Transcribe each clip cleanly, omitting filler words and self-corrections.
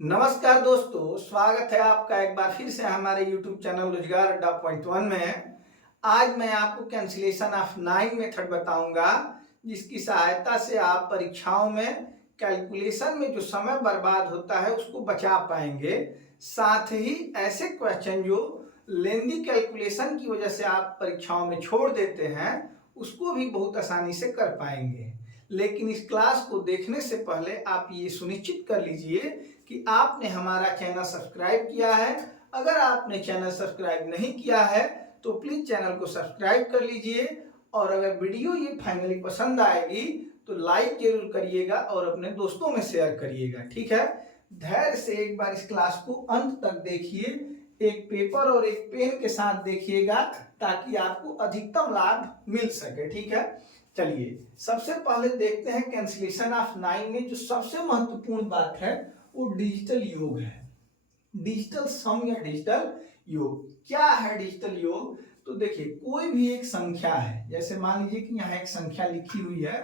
नमस्कार दोस्तों, स्वागत है आपका एक बार फिर से हमारे YouTube चैनल रोजगार अड्डा पॉइंट वन में। आज मैं आपको कैंसिलेशन ऑफ 9 मेथड बताऊंगा, जिसकी सहायता से आप परीक्षाओं में कैलकुलेशन में जो समय बर्बाद होता है उसको बचा पाएंगे। साथ ही ऐसे क्वेश्चन जो लेंदी कैलकुलेशन की वजह से आप परीक्षाओं में छोड़ देते हैं उसको भी बहुत आसानी से कर पाएंगे। लेकिन इस क्लास को देखने से पहले आप ये सुनिश्चित कर लीजिए कि आपने हमारा चैनल सब्सक्राइब किया है। अगर आपने चैनल सब्सक्राइब नहीं किया है तो प्लीज चैनल को सब्सक्राइब कर लीजिए, और अगर वीडियो ये फाइनली पसंद आएगी तो लाइक जरूर करिएगा और अपने दोस्तों में शेयर करिएगा। ठीक है, धैर्य से एक बार इस क्लास को अंत तक देखिए, एक पेपर और एक पेन के साथ देखिएगा ताकि आपको अधिकतम लाभ मिल सके। ठीक है, चलिए सबसे पहले देखते हैं कैंसिलेशन ऑफ 9 में जो सबसे महत्वपूर्ण बात है वो डिजिटल योग है। डिजिटल सम या डिजिटल योग क्या है? डिजिटल योग तो देखिए, कोई भी एक संख्या है, जैसे मान लीजिए कि यहाँ एक संख्या लिखी हुई है,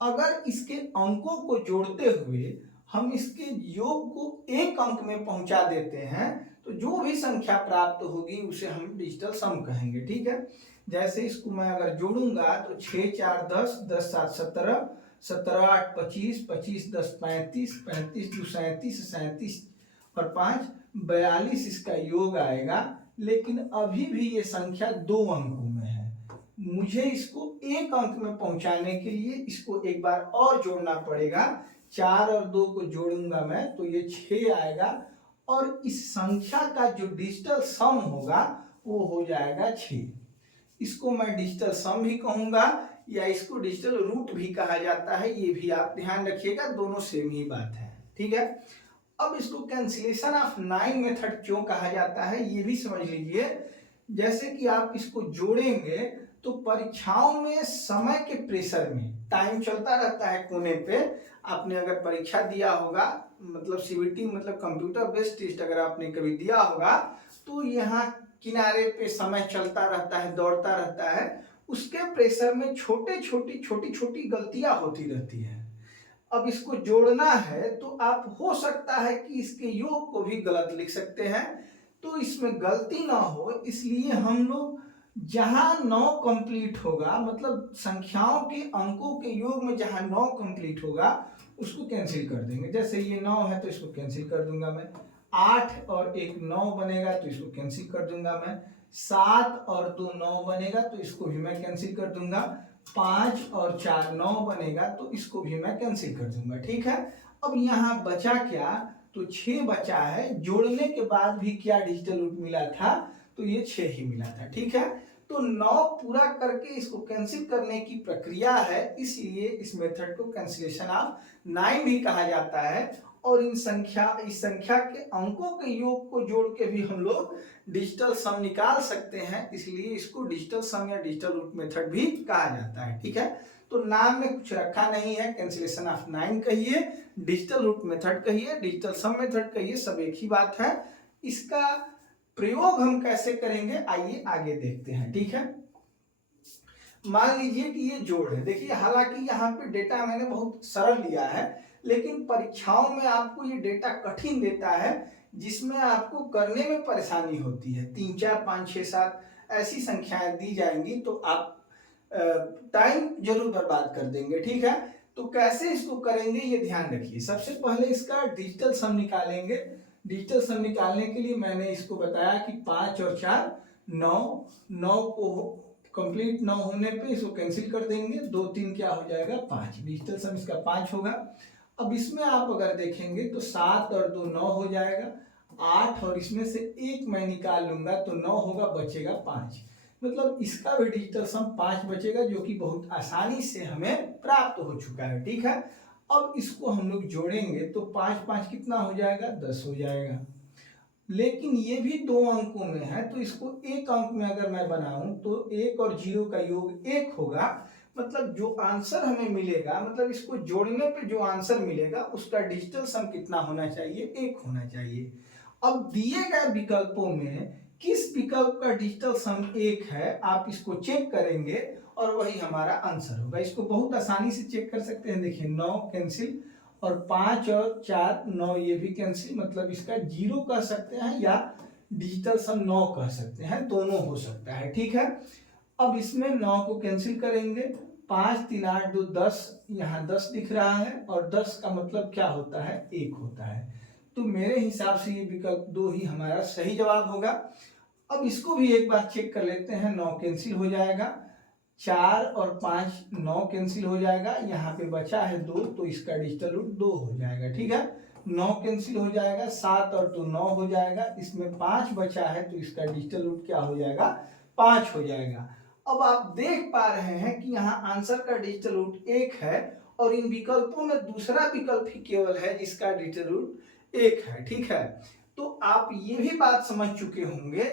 अगर इसके अंकों को जोड़ते हुए हम इसके योग को एक अंक में पहुंचा देते हैं तो जो भी संख्या प्राप्त होगी उसे हम डिजिटल सम कहेंगे। ठीक है, जैसे इसको मैं अगर जोड़ूंगा तो 6 4 10, 10 7 17, 17 8 25, 25 10 35, 35 2 37, 37 और 5 42 इसका योग आएगा। लेकिन अभी भी ये संख्या दो अंकों में है। मुझे इसको एक अंक में पहुंचाने के लिए इसको एक बार और जोड़ना पड़ेगा। 4 और 2 को जोड़ूंगा मैं तो ये 6 आएगा, और इस संख्या का जो डिजिटल सम होगा वो हो जाएगा 6। इसको मैं डिजिटल सम भी कहूंगा या इसको डिजिटल रूट भी कहा जाता है, ये भी आप ध्यान रखिएगा, दोनों सेम ही बात है। ठीक है, अब इसको कैंसिलेशन ऑफ 9 मेथड क्यों कहा जाता है ये भी समझ लीजिए। जैसे कि आप इसको जोड़ेंगे तो परीक्षाओं में समय के प्रेशर में टाइम चलता रहता है कोने पे। आपने अगर परीक्षा दिया होगा, मतलब सीबीटी मतलब कंप्यूटर बेस्ड टेस्ट अगर आपने कभी दिया होगा तो यहाँ किनारे पे समय चलता रहता है, दौड़ता रहता है। उसके प्रेशर में छोटी छोटी गलतियां होती रहती है। अब इसको जोड़ना है तो आप हो सकता है कि इसके योग को भी गलत लिख सकते हैं, तो इसमें गलती ना हो इसलिए हम लोग जहां 9 कंप्लीट होगा, मतलब संख्याओं के अंकों के योग में जहां 9 कंप्लीट होगा उसको कैंसिल कर देंगे। जैसे ये 9 है तो इसको कैंसिल कर दूंगा मैं। 8 और 1 9 बनेगा तो इसको कैंसिल कर दूंगा मैं। 7 और 2 9 बनेगा तो इसको भी मैं कैंसिल कर दूंगा। 5 और 4 9 बनेगा तो इसको भी मैं कैंसिल कर दूंगा। ठीक है, अब यहाँ बचा क्या? तो 6 बचा है। जोड़ने के बाद भी क्या डिजिटल रूट मिला था? तो ये 6 ही मिला था। ठीक है, तो 9 पूरा करके इसको कैंसिल करने की प्रक्रिया है, इसलिए इस मेथड को कैंसिलेशन ऑफ 9 भी कहा जाता है। और इस संख्या के अंकों के योग को जोड़ के भी हम लोग डिजिटल सम निकाल सकते हैं, इसलिए इसको डिजिटल सम या डिजिटल रूट मेथड भी कहा जाता है। ठीक है, तो नाम में कुछ रखा नहीं है, कैंसिलेशन ऑफ 9 कहिए, डिजिटल रूट मेथड कहिए, डिजिटल सम मेथड कहिए, सब एक ही बात है। इसका प्रयोग हम कैसे करेंगे आइए आगे देखते हैं। ठीक है, मान लीजिए कि ये जोड़ है। देखिए, हालांकि यहाँ पे डेटा मैंने बहुत सरल लिया है, लेकिन परीक्षाओं में आपको ये डेटा कठिन देता है जिसमें आपको करने में परेशानी होती है। 3 4 5 6 7 ऐसी संख्याएं दी जाएंगी तो आप टाइम जरूर बर्बाद कर देंगे। ठीक है, तो कैसे इसको करेंगे ये ध्यान रखिए। सबसे पहले इसका डिजिटल सम निकालेंगे। डिजिटल सम निकालने के लिए मैंने इसको बताया कि 5 और 4 9, 9 को कंप्लीट 9 होने पे इसको कैंसिल कर देंगे। 2 3 क्या हो जाएगा? 5। डिजिटल सम इसका 5 होगा। अब इसमें आप अगर देखेंगे तो 7 और 2 9 हो जाएगा। 8 और इसमें से 1 मैं निकाल लूंगा तो 9 होगा, बचेगा 5। मतलब इसका भी डिजिटल सम 5 बचेगा, जो कि बहुत आसानी से हमें प्राप्त हो चुका है। ठीक है, अब इसको हम लोग जोड़ेंगे तो 5 5 कितना हो जाएगा? 10 हो जाएगा। लेकिन ये भी दो अंकों में है तो इसको एक अंक में अगर मैं बनाऊं तो 1 और 0 का योग 1 होगा। मतलब जो आंसर हमें मिलेगा, मतलब इसको जोड़ने पे जो आंसर मिलेगा उसका डिजिटल सम कितना होना चाहिए? 1 होना चाहिए। अब दिए गए विकल्पों में किस विकल्प का डिजिटल सम 1 है आप इसको चेक करेंगे और वही हमारा आंसर होगा। इसको बहुत आसानी से चेक कर सकते हैं। देखिए 9 कैंसिल और 5 और 4 9, ये भी कैंसिल, मतलब इसका 0 कह सकते हैं या डिजिटल सम 9 कह सकते हैं, दोनों हो सकता है। ठीक है, अब इसमें 9 को कैंसिल करेंगे, 5 3 8 2 10, यहाँ 10 दिख रहा है और 10 का मतलब क्या होता है, 1 होता है। तो मेरे हिसाब से ये विकल्प 2 ही हमारा सही जवाब होगा। अब इसको भी एक बार चेक कर लेते हैं, 9 कैंसिल हो जाएगा, 4 और 5 9 कैंसिल हो जाएगा, यहाँ पे बचा है 2, तो इसका डिजिटल रूट 2 हो जाएगा। ठीक है, 9 कैंसिल हो जाएगा, 7 और 2 9 हो जाएगा, इसमें 5 बचा है तो इसका डिजिटल रूट क्या हो जाएगा, 5 हो जाएगा। अब आप देख पा रहे हैं कि यहाँ आंसर का डिजिटल रूट 1 है और इन विकल्पों में दूसरा विकल्प ही केवल है जिसका डिजिटल रूट 1 है। ठीक है, तो आप ये भी बात समझ चुके होंगे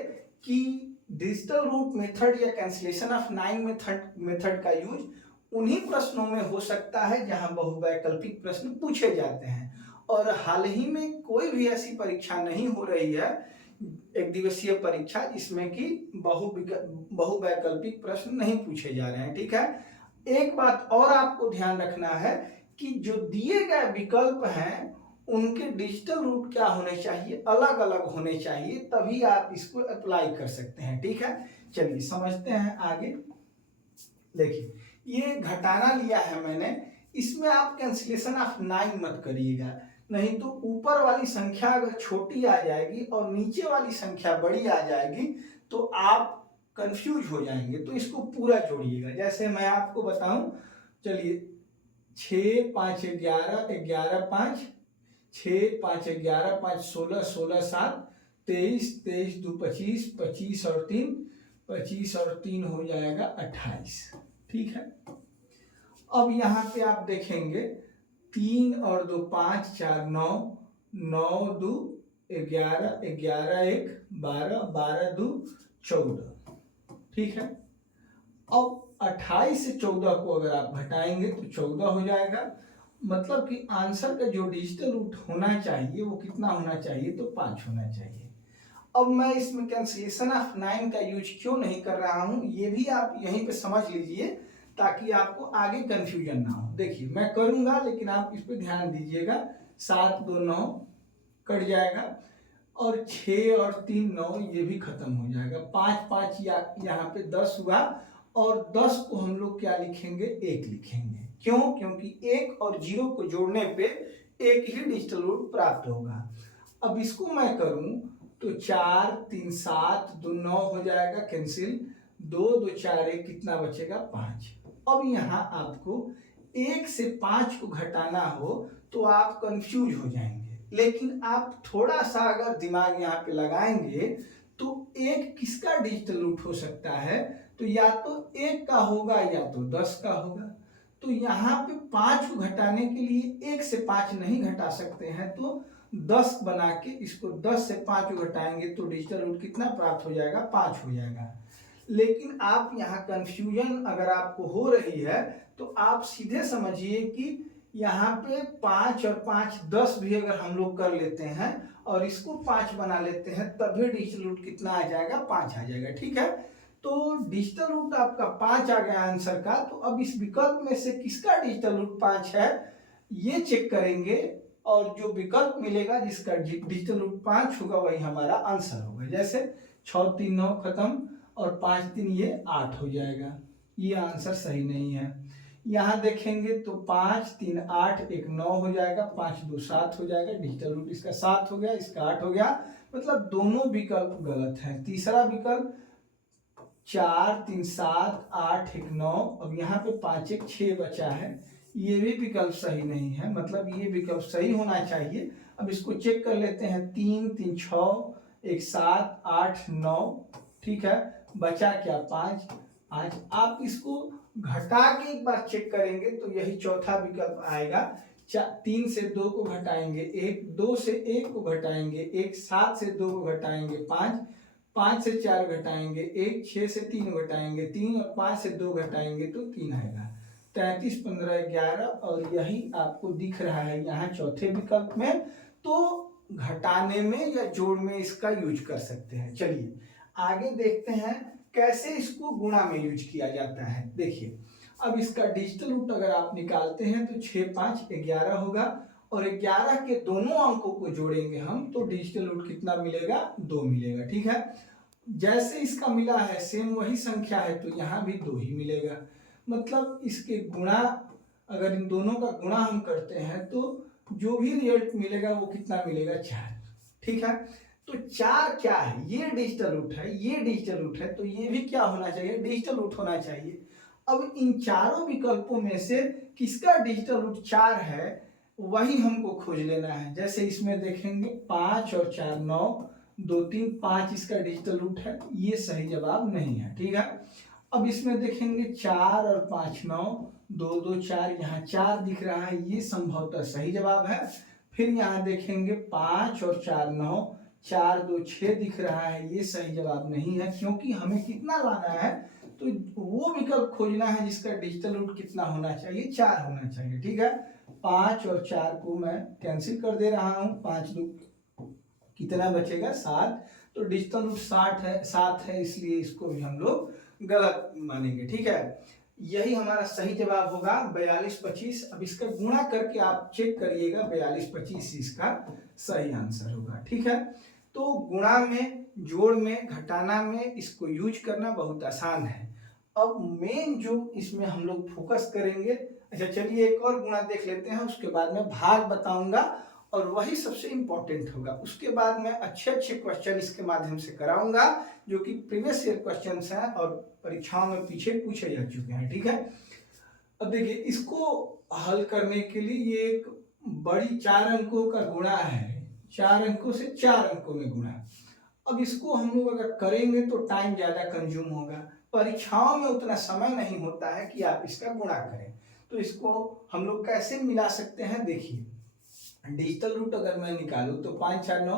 कि डिजिटल रूट मेथड या कैंसिलेशन ऑफ 9 मेथड का यूज उन्हीं प्रश्नों में हो सकता है जहां बहुवैकल्पिक प्रश्न पूछे जाते हैं। और हाल ही में कोई भी ऐसी परीक्षा नहीं हो रही है, एक दिवसीय परीक्षा, जिसमें कि बहुवैकल्पिक प्रश्न नहीं पूछे जा रहे हैं। ठीक है, एक बात और आपको ध्यान रखना है कि जो दिए गए विकल्प हैं उनके डिजिटल रूट क्या होने चाहिए, अलग अलग होने चाहिए, तभी आप इसको अप्लाई कर सकते हैं। ठीक है, चलिए समझते हैं आगे। देखिए, ये घटाना लिया है मैंने, इसमें आप कैंसिलेशन ऑफ 9 मत करिएगा, नहीं तो ऊपर वाली संख्या अगर छोटी आ जाएगी और नीचे वाली संख्या बड़ी आ जाएगी तो आप कंफ्यूज हो जाएंगे। तो इसको पूरा जोड़िएगा। जैसे मैं आपको बताऊं, चलिए 6 5 11 11 5, 6 5 11 5 16 16 7 23 23 2 25 25 और 3 25 और 3 हो जाएगा 28। ठीक है, अब यहाँ पे आप देखेंगे 3 और 2 5 4 9 9 2 11 11 1 12 12 2 14। ठीक है, अब 28 से 14 को अगर आप घटाएंगे तो 14 हो जाएगा, मतलब कि आंसर का जो डिजिटल रूट होना चाहिए वो कितना होना चाहिए, तो 5 होना चाहिए। अब मैं इसमें कैंसिलेशन ऑफ 9 का यूज क्यों नहीं कर रहा हूं, ये भी आप यहीं पे समझ लीजिए ताकि आपको आगे कंफ्यूजन ना हो। देखिए, मैं करूंगा लेकिन आप इस पे ध्यान दीजिएगा। 7 2 9 कट जाएगा और 6 और 3 9, ये भी खत्म हो जाएगा। 5 5 यहाँ पे 10 हुआ और 10 को हम लोग क्या लिखेंगे, 1 लिखेंगे। क्यों, क्योंकि 1 और 0 को जोड़ने पे एक ही डिजिटल रूट प्राप्त होगा। अब इसको मैं करूं तो 4 3 7 2 9 हो जाएगा कैंसिल, 2 2 4 1, कितना बचेगा, 5। अब यहाँ आपको 1 से 5 को घटाना हो तो आप कंफ्यूज हो जाएंगे, लेकिन आप थोड़ा सा अगर दिमाग यहाँ पे लगाएंगे तो 1 किसका डिजिटल रूट हो सकता है, तो या तो 1 का होगा या तो 10 का होगा। तो यहाँ पे 5 को घटाने के लिए 1 से 5 नहीं घटा सकते हैं, तो 10 बना के इसको 10 से 5 को घटाएंगे तो डिजिटल रूट कितना प्राप्त हो जाएगा, 5 हो जाएगा। लेकिन आप यहाँ कंफ्यूजन अगर आपको हो रही है तो आप सीधे समझिए कि यहाँ पे 5 और 5 10 भी अगर हम लोग कर लेते हैं और इसको 5 बना लेते हैं तभी डिजिटल रूट कितना आ जाएगा, 5 आ जाएगा। ठीक है, तो डिजिटल रूट आपका 5 आ गया आंसर का। तो अब इस विकल्प में से किसका डिजिटल रूट 5 है ये चेक करेंगे और जो विकल्प मिलेगा जिसका डिजिटल रूट 5 होगा वही हमारा आंसर होगा। जैसे 6 3 9 खत्म और 5 3 ये 8 हो जाएगा, ये आंसर सही नहीं है। यहाँ देखेंगे तो 5 3 8 1 9 हो जाएगा, 5 2 7 हो जाएगा, डिजिटल रूट इसका 7 हो गया, इसका 8 हो गया, मतलब दोनों विकल्प गलत है। तीसरा विकल्प 4 3 7 8 1 9, अब यहाँ पे 5 1 6 बचा है, ये भी विकल्प सही नहीं है, मतलब ये विकल्प सही होना चाहिए। अब इसको चेक कर लेते हैं, 3 3 6 1 7 8 9, ठीक है, बचा क्या, 5 5। आप इसको घटा के एक बार चेक करेंगे तो यही चौथा विकल्प आएगा। 3 से 2 को घटाएंगे 1, 2 से 1 को घटाएंगे 1, 7 से 2 को घटाएंगे 5, 5 से 4 घटाएंगे 1, 6 से 3 घटाएंगे 3 और 5 से 2 घटाएंगे तो 3 आएगा। 33 15 11 और यही आपको दिख रहा है यहाँ चौथे विकल्प में। तो घटाने में या जोड़ में इसका यूज कर सकते हैं। चलिए आगे देखते हैं कैसे इसको गुणा में यूज किया जाता है। देखिए, अब इसका डिजिटल रूट अगर आप निकालते हैं तो 6 5 11 होगा और 11 के दोनों अंकों को जोड़ेंगे हम तो डिजिटल रूट कितना मिलेगा, 2 मिलेगा। ठीक है, जैसे इसका मिला है सेम वही संख्या है तो यहाँ भी 2 ही मिलेगा। मतलब इसके गुणा, अगर इन दोनों का गुणा हम करते हैं तो जो भी रिजल्ट मिलेगा वो कितना मिलेगा, 4। ठीक है, तो 4 क्या है, ये डिजिटल रूट है, ये डिजिटल रूट है, तो ये भी क्या होना चाहिए, डिजिटल रूट होना चाहिए। अब इन चारों विकल्पों में से किसका डिजिटल रूट 4 है वही हमको खोज लेना है। जैसे इसमें देखेंगे 5 और 4 9, 2 3 5 इसका डिजिटल रूट है, ये सही जवाब नहीं है। ठीक है, अब इसमें देखेंगे 4 और 5 9, 2 2 4, यहाँ 4 दिख रहा है, ये संभवतः सही जवाब है। फिर यहाँ देखेंगे 5 और 4 9, 4 2 6 दिख रहा है, ये सही जवाब नहीं है, क्योंकि हमें कितना लाना है, तो वो विकल्प खोजना है जिसका डिजिटल रूट कितना होना चाहिए, 4 होना चाहिए। ठीक है, 5 और 4 को मैं कैंसिल कर दे रहा हूँ, 5 2 कितना बचेगा, 7, तो डिजिटल रूट 7 है, इसलिए इसको भी हम लोग गलत मानेंगे। ठीक है, यही हमारा सही जवाब होगा 42 25। अब इसका गुणा करके आप चेक करिएगा, 42 25 इसका सही आंसर होगा। ठीक है, तो गुणा में, जोड़ में, घटाना में इसको यूज करना बहुत आसान है। अब मेन जो इसमें हम लोग फोकस करेंगे, अच्छा चलिए एक और गुणा देख लेते हैं, उसके बाद में भाग बताऊंगा और वही सबसे इंपॉर्टेंट होगा। उसके बाद मैं अच्छे अच्छे क्वेश्चन इसके माध्यम से कराऊंगा जो कि प्रीवियस ईयर क्वेश्चंस हैं और परीक्षाओं में पीछे पूछे जा चुके हैं। ठीक है, अब देखिए इसको हल करने के लिए ये एक बड़ी 4 अंकों का गुणा है, 4 अंकों से 4 अंकों में गुणा। अब इसको हम लोग अगर करेंगे तो टाइम ज्यादा कंज्यूम होगा, परीक्षाओं में उतना समय नहीं होता है कि आप इसका गुणा करें। तो इसको हम लोग कैसे मिला सकते हैं, देखिए डिजिटल रूट अगर मैं निकालूं तो 5 4 9,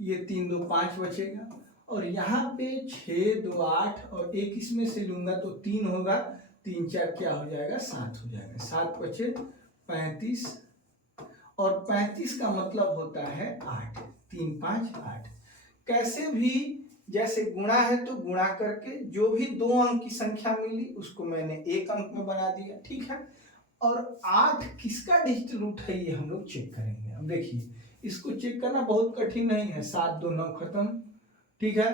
ये 3 2 5 बचेगा, और यहाँ पे 6 2 8 और एक इसमें से लूंगा तो 3 होगा, 3 4 क्या हो जाएगा, 7 हो जाएगा, 7 बचे 35, और 35 का मतलब होता है 8, 3 5 8। कैसे भी जैसे गुणा है तो गुणा करके जो भी 2 अंक की संख्या मिली उसको मैंने 1 अंक में बना दिया। ठीक है, और 8 किसका डिजिटल रूट है ये हम लोग चेक करेंगे। अब देखिए इसको चेक करना बहुत कठिन नहीं है, 7 2 9 खत्म। ठीक है,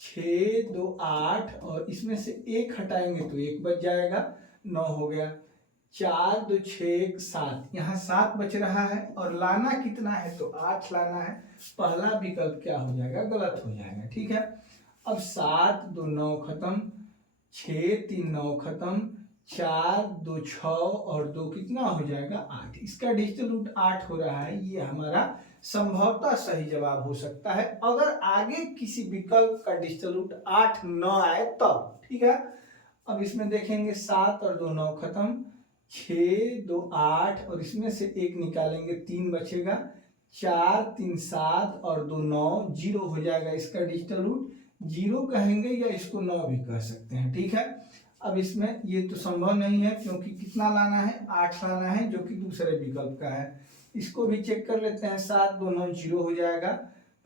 6 2 8 और इसमें से 1 हटाएंगे तो 1 बच जाएगा, 9 हो गया, 4 2 6 7, यहाँ 7 बच रहा है और लाना कितना है तो 8 लाना है। पहला विकल्प क्या हो जाएगा, गलत हो जाएगा। ठीक है, अब 7 2 9 खत्म, 6 3 9 खत्म, 4 2 6 और 2 कितना हो जाएगा, 8। इसका डिजिटल रूट 8 हो रहा है, ये हमारा संभवतः सही जवाब हो सकता है अगर आगे किसी विकल्प का डिजिटल रूट 8 न आए तब। ठीक है, अब इसमें देखेंगे 7 और 2 9 खत्म, 6 2 8 और इसमें से 1 निकालेंगे 3 बचेगा, 4 3 7 और 2 9, 0 हो जाएगा इसका डिजिटल रूट, 0 कहेंगे या इसको 9 भी कह सकते हैं। ठीक है, अब इसमें ये तो संभव नहीं है क्योंकि कितना लाना है, 8 लाना है जो कि दूसरे विकल्प का है। इसको भी चेक कर लेते हैं, 7 2 9 0 हो जाएगा,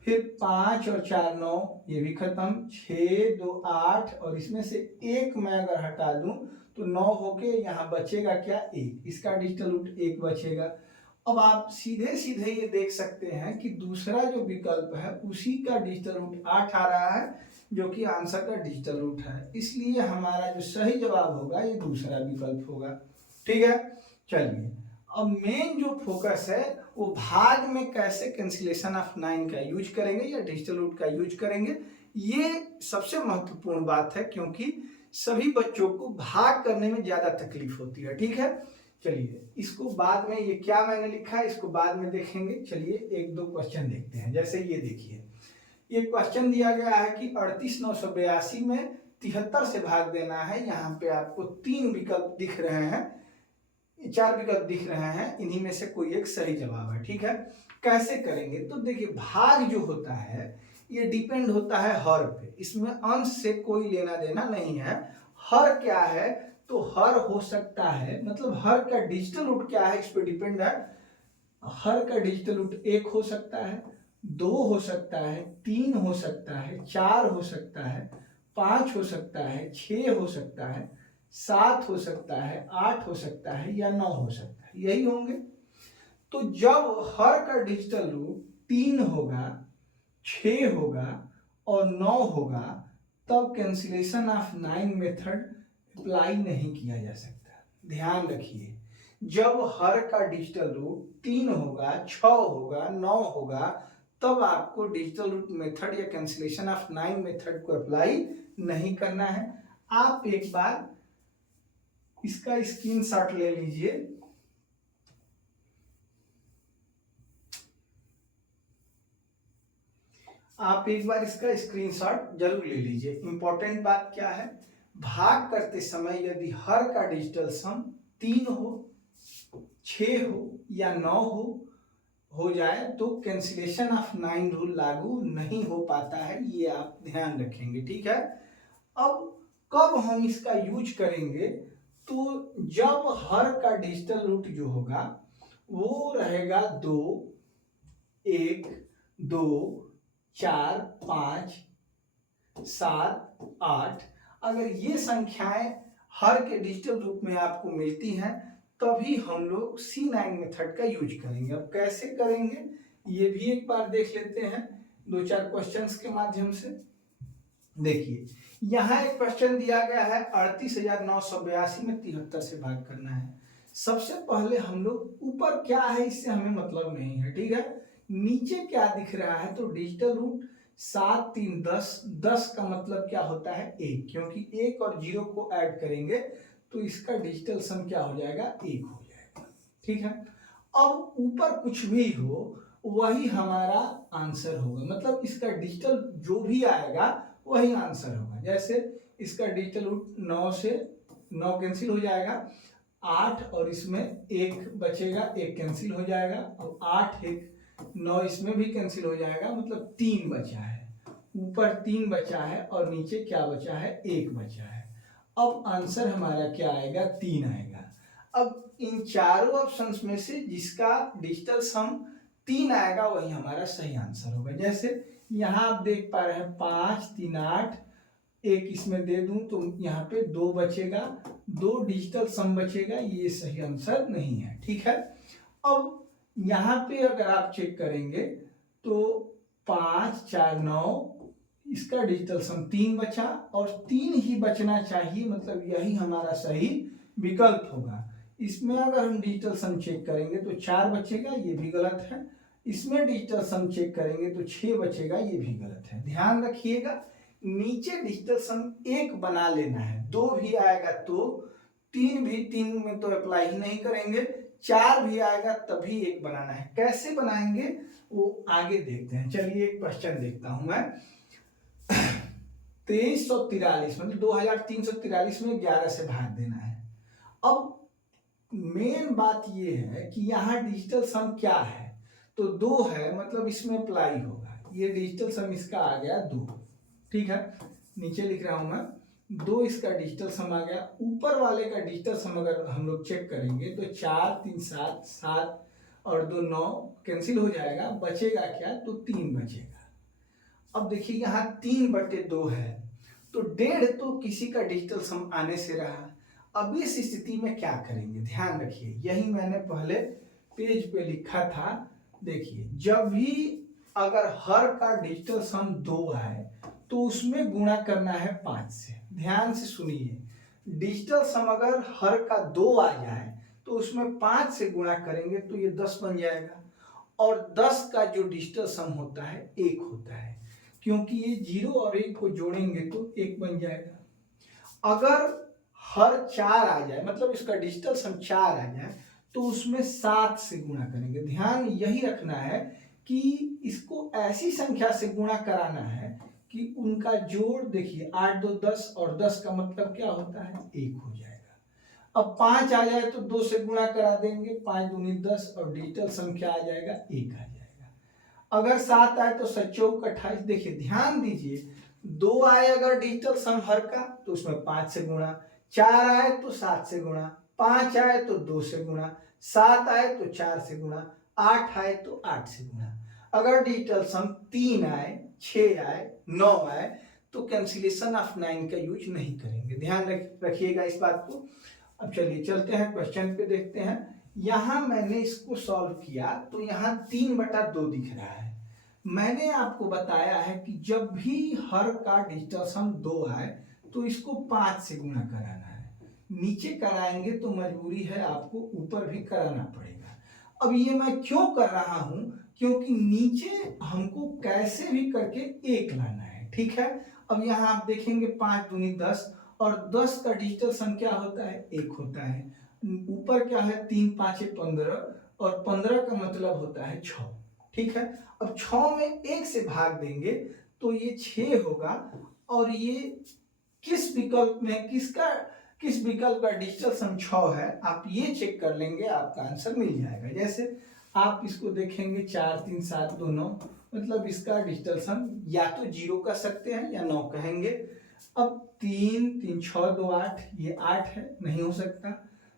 फिर 5 और 4 9 ये भी खत्म, 6 2 8 और इसमें से 1 मैं अगर हटा दूं तो 9 होके यहाँ बचेगा क्या, 1, इसका डिजिटल रूट 1 बचेगा। अब आप सीधे सीधे ये देख सकते हैं कि दूसरा जो विकल्प है उसी का डिजिटल रूट 8 आ रहा है जो कि आंसर का डिजिटल रूट है, इसलिए हमारा जो सही जवाब होगा ये दूसरा विकल्प होगा। ठीक है, चलिए अब मेन जो फोकस है वो भाग में कैसे कैंसिलेशन ऑफ 9 का यूज करेंगे या डिजिटल रूट का यूज करेंगे, ये सबसे महत्वपूर्ण बात है क्योंकि सभी बच्चों को भाग करने में ज्यादा तकलीफ होती है। ठीक है, चलिए इसको बाद में, ये क्या मैंने लिखा है इसको बाद में देखेंगे। चलिए एक दो क्वेश्चन देखते हैं। जैसे ये देखिए, ये क्वेश्चन दिया गया है कि 38,982 में 73 से भाग देना है। यहाँ पे आपको 3 विकल्प दिख रहे हैं, 4 विकल्प दिख रहे हैं, इन्हीं में से कोई एक सही जवाब है। ठीक है, कैसे करेंगे तो देखिए भाग जो होता है ये डिपेंड होता है हर पे, इसमें अंश से कोई लेना देना नहीं है। हर क्या है तो हर हो सकता है, मतलब हर का डिजिटल रूट क्या है इस पे डिपेंड है। हर का डिजिटल रूट 1 हो सकता है, 2 हो सकता है, 3 हो सकता है, 4 हो सकता है, 5 हो सकता है, 6 हो सकता है, 7 हो सकता है, 8 हो सकता है या 9 हो सकता है, यही होंगे। तो जब हर का डिजिटल रूट 3 होगा, 6 होगा और 9 होगा, तब कैंसिलेशन ऑफ 9 मेथड अप्लाई नहीं किया जा सकता। ध्यान रखिए, जब हर का डिजिटल रूट 3 होगा, 6 होगा, 9 होगा, तब आपको डिजिटल रूट मेथड या कैंसिलेशन ऑफ 9 मेथड को अप्लाई नहीं करना है। आप एक बार इसका स्क्रीनशॉट ले लीजिए। आप एक बार इसका स्क्रीनशॉट जरूर ले लीजिए। इंपॉर्टेंट बात क्या है, भाग करते समय यदि हर का डिजिटल सम 3 हो, 6 हो या 9 हो जाए तो कैंसिलेशन ऑफ 9 रूल लागू नहीं हो पाता है, ये आप ध्यान रखेंगे। ठीक है, अब कब हम इसका यूज करेंगे, तो जब हर का डिजिटल रूट जो होगा वो रहेगा 2, 1, 2, 4, 5, 7, 8। अगर ये संख्याएं हर के डिजिटल रूप में आपको मिलती हैं, तभी हम लोग C9 मेथड का यूज करेंगे। अब कैसे करेंगे ये भी एक बार देख लेते हैं 2-4 क्वेश्चंस के माध्यम से। देखिए, यहाँ एक क्वेश्चन दिया गया है 38,982 में 73 से भाग करना है। सबसे पहले हम लोग, ऊपर क्या है इससे हमें मतलब नहीं है, ठीक है, नीचे क्या दिख रहा है, तो डिजिटल रूट 7, 3, 10, 10 का मतलब क्या होता है 1, क्योंकि 1 और 0 को ऐड करेंगे तो इसका डिजिटल सम क्या हो जाएगा 1 हो जाएगा। ठीक है, अब ऊपर कुछ भी हो वही हमारा आंसर होगा, मतलब इसका डिजिटल जो भी आएगा वही आंसर होगा। जैसे इसका डिजिटल रूट 9 से 9 कैंसिल हो जाएगा, 8 और इसमें 1 बचेगा, 1 कैंसिल हो जाएगा, और 8, 1, 9 इसमें भी कैंसिल हो जाएगा, मतलब 3 बचा है। ऊपर 3 बचा है और नीचे क्या बचा है 1 बचा है। अब आंसर हमारा क्या आएगा 3 आएगा। अब इन चारों ऑप्शंस में से जिसका डिजिटल सम 3 आएगा वही हमारा सही आंसर होगा। जैसे यहाँ आप देख पा रहे हैं 5, 3, 8, 1 इसमें दे दूं तो यहाँ पे 2 बचेगा, 2 डिजिटल सम बचेगा, ये सही आंसर नहीं है। ठीक है, अब यहाँ पे अगर आप चेक करेंगे तो 5, 4, 9, इसका डिजिटल सम 3 बचा और 3 ही बचना चाहिए, मतलब यही हमारा सही विकल्प होगा। इसमें अगर हम डिजिटल सम चेक करेंगे तो 4 बचेगा, ये भी गलत है। इसमें डिजिटल सम चेक करेंगे तो 6 बचेगा, ये भी गलत है। ध्यान रखिएगा, नीचे डिजिटल सम 1 बना लेना है, 2 भी आएगा तो 3 भी, 3 में तो अप्लाई ही नहीं करेंगे, 4 भी आएगा तभी 1 बनाना है। कैसे बनाएंगे वो आगे देखते हैं। चलिए एक क्वेश्चन देखता हूं मैं। 2343 मतलब 2343 में 11 से भाग देना है। अब मेन बात ये है कि यहाँ डिजिटल सम क्या है, तो 2 है, मतलब इसमें अप्लाई होगा। ये डिजिटल सम इसका आ गया 2। ठीक है, नीचे लिख रहा हूं मैं 2, इसका डिजिटल सम आ गया। ऊपर वाले का डिजिटल सम अगर हम लोग चेक करेंगे तो 4, 3, 7, 7 और 2, 9 कैंसिल हो जाएगा, बचेगा क्या, तो 3 बचेगा। अब देखिए यहाँ 3/2 है, तो 1.5 तो किसी का डिजिटल सम आने से रहा। अब इस स्थिति में क्या करेंगे, ध्यान रखिए, यही मैंने पहले पेज पे लिखा था। देखिए, जब भी अगर हर का डिजिटल सम 2 आए तो उसमें गुणा करना है 5 से। ध्यान से सुनिए, डिजिटल सम अगर हर का 2 आ जाए तो उसमें 5 से गुणा करेंगे तो ये 10 बन जाएगा, और 10 का जो डिजिटल सम होता है 1 होता है, क्योंकि ये 0 और 1 को जोड़ेंगे तो 1 बन जाएगा। अगर हर 4 आ जाए, मतलब इसका डिजिटल सम 4 आ जाए, तो उसमें 7 से गुणा करेंगे। ध्यान यही रखना है कि इसको ऐसी संख्या से गुणा कराना है कि उनका जोड़, देखिए 8, 2, 10 और 10 का मतलब क्या होता है 1 हो जाएगा। अब 5 आ जाए तो 2 से गुणा करा देंगे, 5 दूनी 10 और डिजिटल सम क्या आ जाएगा 1 आ जाएगा। अगर 7 आए तो 7 चौक 28। देखिए ध्यान दीजिए, 2 आए अगर डिजिटल सम हर का तो उसमें 5 से गुणा, 4 आए तो 7 से गुणा, 5 आए तो 2 से गुणा, 7 आए तो 4 से गुणा, 8 आए तो 8 से गुणा। अगर डिजिटल सम 3 आए, 6 आए, 9 आए तो कैंसिलेशन ऑफ 9 का यूज नहीं करेंगे। ध्यान रखिएगा इस बात को। अब चलिए चलते हैं क्वेश्चन पे, देखते हैं यहाँ मैंने इसको सॉल्व किया तो यहाँ 3/2 दिख रहा है। मैंने आपको बताया है कि जब भी हर का डिजिटल सम 2 आए तो इसको 5 से गुणा कराना है। नीचे कराएंगे तो मजबूरी है आपको ऊपर भी कराना पड़ेगा। अब ये मैं क्यों कर रहा हूं, क्योंकि नीचे हमको कैसे भी करके 1 लाना है, ठीक है। अब यहाँ आप देखेंगे 5 दूनी 10 और 10 का डिजिटल सम क्या होता है, 1 होता है। ऊपर क्या है, 3 5 15 और 15 का मतलब होता है 6, ठीक है। अब 6 में 1 से भाग देंगे तो ये 6 होगा और ये किस विकल्प में किस विकल्प का डिजिटल सम 6 है, आप ये चेक कर लेंगे, आपका आंसर मिल जाएगा। जैसे आप इसको देखेंगे 4 3 7 2 9, मतलब इसका डिजिटल सम या तो 0 कर सकते हैं या 9 कहेंगे। अब 3 3 6 2 8, ये 8 है, नहीं हो सकता।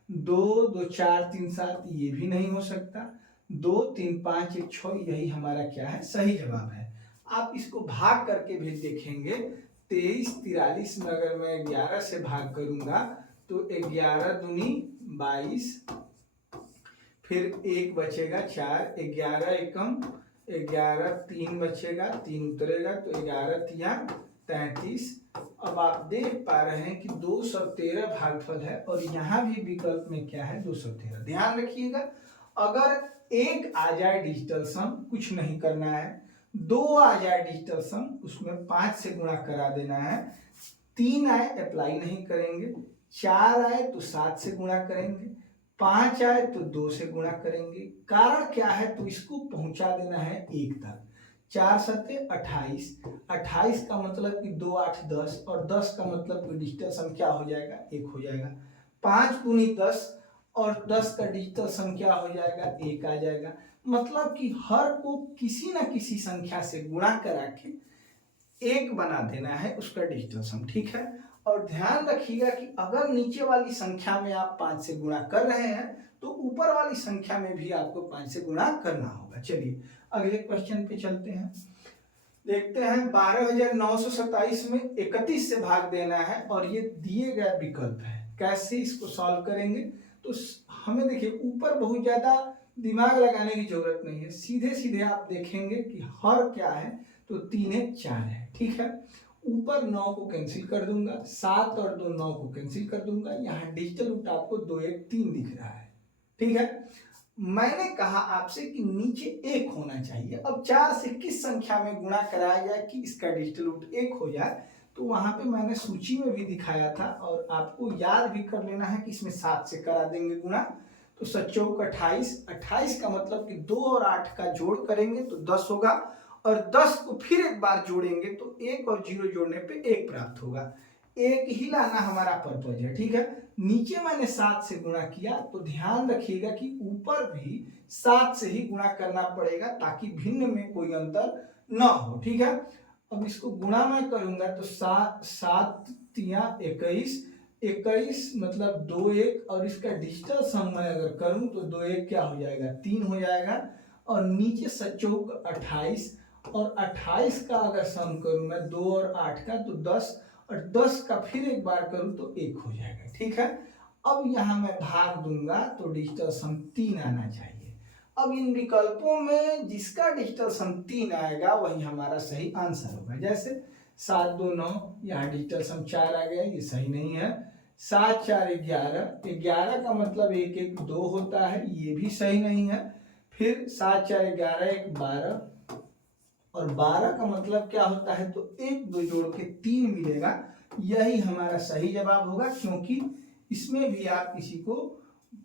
2 2 4 3 7, ये भी नहीं हो सकता। 2 3 5 1 6, यही हमारा क्या है, सही जवाब है। आप इसको भाग करके भी देखेंगे। 23 43 में अगर मैं 11 से भाग करूंगा तो 11 दूनी 22, फिर 1 बचेगा 4, 11 एकम 11, 3 बचेगा, 3 उतरेगा तो 11 तिया 33। अब आप देख पा रहे हैं कि 213 भागफल है और यहाँ भी विकल्प में क्या है, 213। ध्यान रखिएगा, अगर 1 आ जाए डिजिटल सम, कुछ नहीं करना है। 2 आ जाए डिजिटल सम, उसमें 5 से गुणा करा देना है। 3 आए, अप्लाई नहीं करेंगे। 4 आए तो 7 से गुणा करेंगे। 5 आए तो 2 से गुणा करेंगे। कारण क्या है, तो इसको पहुंचा देना है 1 तक। 4 सत्ते 28, 28 का मतलब कि 2 8 10 और 10 का मतलब कि डिजिटल सम क्या हो जाएगा, 1 हो जाएगा। 5 दूनी 10 और 10 का डिजिटल सम क्या हो जाएगा, 1 आ जाएगा। मतलब कि हर को किसी ना किसी संख्या से गुणा करा के 1 बना देना है उसका डिजिटल सम, ठीक है। और ध्यान रखिएगा कि अगर नीचे वाली संख्या में आप 5 से गुणा कर रहे हैं तो ऊपर वाली संख्या में भी आपको 5 से गुणा करना होगा। चलिए अगले क्वेश्चन पे चलते हैं। देखते हैं 12,927 में 31 से भाग देना है और ये दिए गए विकल्प है, कैसे इसको सॉल्व करेंगे। तो हमें देखिए ऊपर बहुत ज्यादा दिमाग लगाने की जरूरत नहीं है, सीधे सीधे आप देखेंगे कि हर क्या है, तो 3 1 4 है, ठीक है। ऊपर 9 को कैंसिल कर दूंगा, 7 और 2 9 को कैंसिल कर दूंगा। यहाँ डिजिटल रूट आपको 2 1 3 दिख रहा है, ठीक है। मैंने कहा आपसे कि नीचे 1 होना चाहिए। अब 4 से किस संख्या में गुणा कराया जाए कि इसका डिजिटल रूट 1 हो जाए, तो वहां पे मैंने सूची में भी दिखाया था और आपको याद भी कर लेना है कि इसमें 7 से करा देंगे गुणा। तो 7 चौक 28, 28 का मतलब कि 2 और 8 का जोड़ करेंगे तो 10 होगा और 10 को फिर एक बार जोड़ेंगे तो 1 और 0 जोड़ने पे 1 प्राप्त होगा। 1 ही लाना हमारा पर्पज है, ठीक है। नीचे मैंने 7 से गुणा किया तो ध्यान रखिएगा कि ऊपर भी 7 से ही गुणा करना पड़ेगा ताकि भिन्न में कोई अंतर ना हो, ठीक है। अब इसको गुणा मैं करूंगा तो 7 तिया 21, 21 मतलब 2 1 और इसका डिजिटल सम मैं अगर करूं तो 2 1 क्या हो जाएगा, 3 हो जाएगा। और नीचे 7 चौक 28 और 28 का अगर सम करूं मैं 2 और 8 का तो 10 और 10 का फिर एक बार करूं तो 1 हो जाएगा, ठीक है। अब यहां मैं भाग दूंगा तो डिजिटल सम 3 आना चाहिए। अब इन विकल्पों में जिसका डिजिटल सम 3 आएगा वही हमारा सही आंसर होगा। जैसे 7 2 9, यहाँ डिजिटल सम 4 आ गया, ये सही नहीं है। 7 4 11, 11 का मतलब 1 1 2 होता है, ये भी सही नहीं है। फिर 7 4 11 1 12 और 12 का मतलब क्या होता है, तो 1 2 जोड़ के 3 मिलेगा, यही हमारा सही जवाब होगा क्योंकि इसमें भी आप इसी को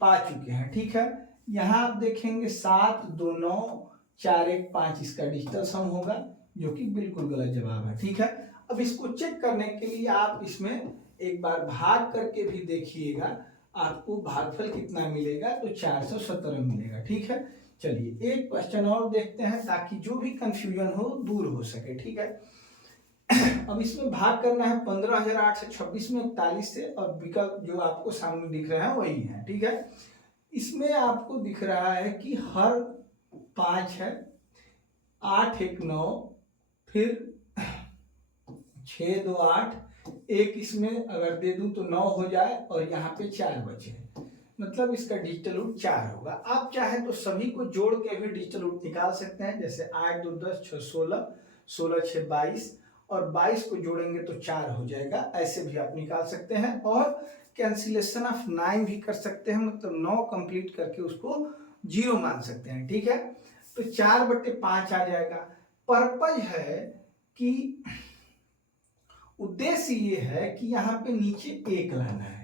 पा चुके हैं, ठीक है। यहाँ आप देखेंगे 7 2 9 4 1 5 इसका डिजिटल सम होगा, जो कि बिल्कुल गलत जवाब है, ठीक है। अब इसको चेक करने के लिए आप इसमें एक बार भाग करके भी देखिएगा, आपको भागफल कितना मिलेगा, तो 417 मिलेगा, ठीक है। चलिए एक क्वेश्चन और देखते हैं ताकि जो भी कंफ्यूजन हो दूर हो सके, ठीक है। अब इसमें भाग करना है 15,826 में 41 से और विकल्प जो आपको सामने दिख रहे हैं वही है, ठीक है। इसमें आपको दिख रहा है कि हर 5 है, 8 1 9, फिर 6 2 8, एक इसमें अगर दे दूं तो 9 हो जाए और यहाँ पे 4 बचे, मतलब इसका डिजिटल रूट 4 होगा। आप चाहे तो सभी को जोड़ के भी डिजिटल रूट निकाल सकते हैं, जैसे 8 2 10 6 16, 16 6 22 और 22 को जोड़ेंगे तो 4 हो जाएगा। ऐसे भी आप निकाल सकते हैं और कैंसिलेशन ऑफ 9 भी कर सकते हैं, मतलब 9 कंप्लीट करके उसको 0 मान सकते हैं। ठीक है, तो 4/5 आ जाएगा। पर्पज है कि उद्देश्य ये है कि यहाँ पे नीचे 1 लाना है।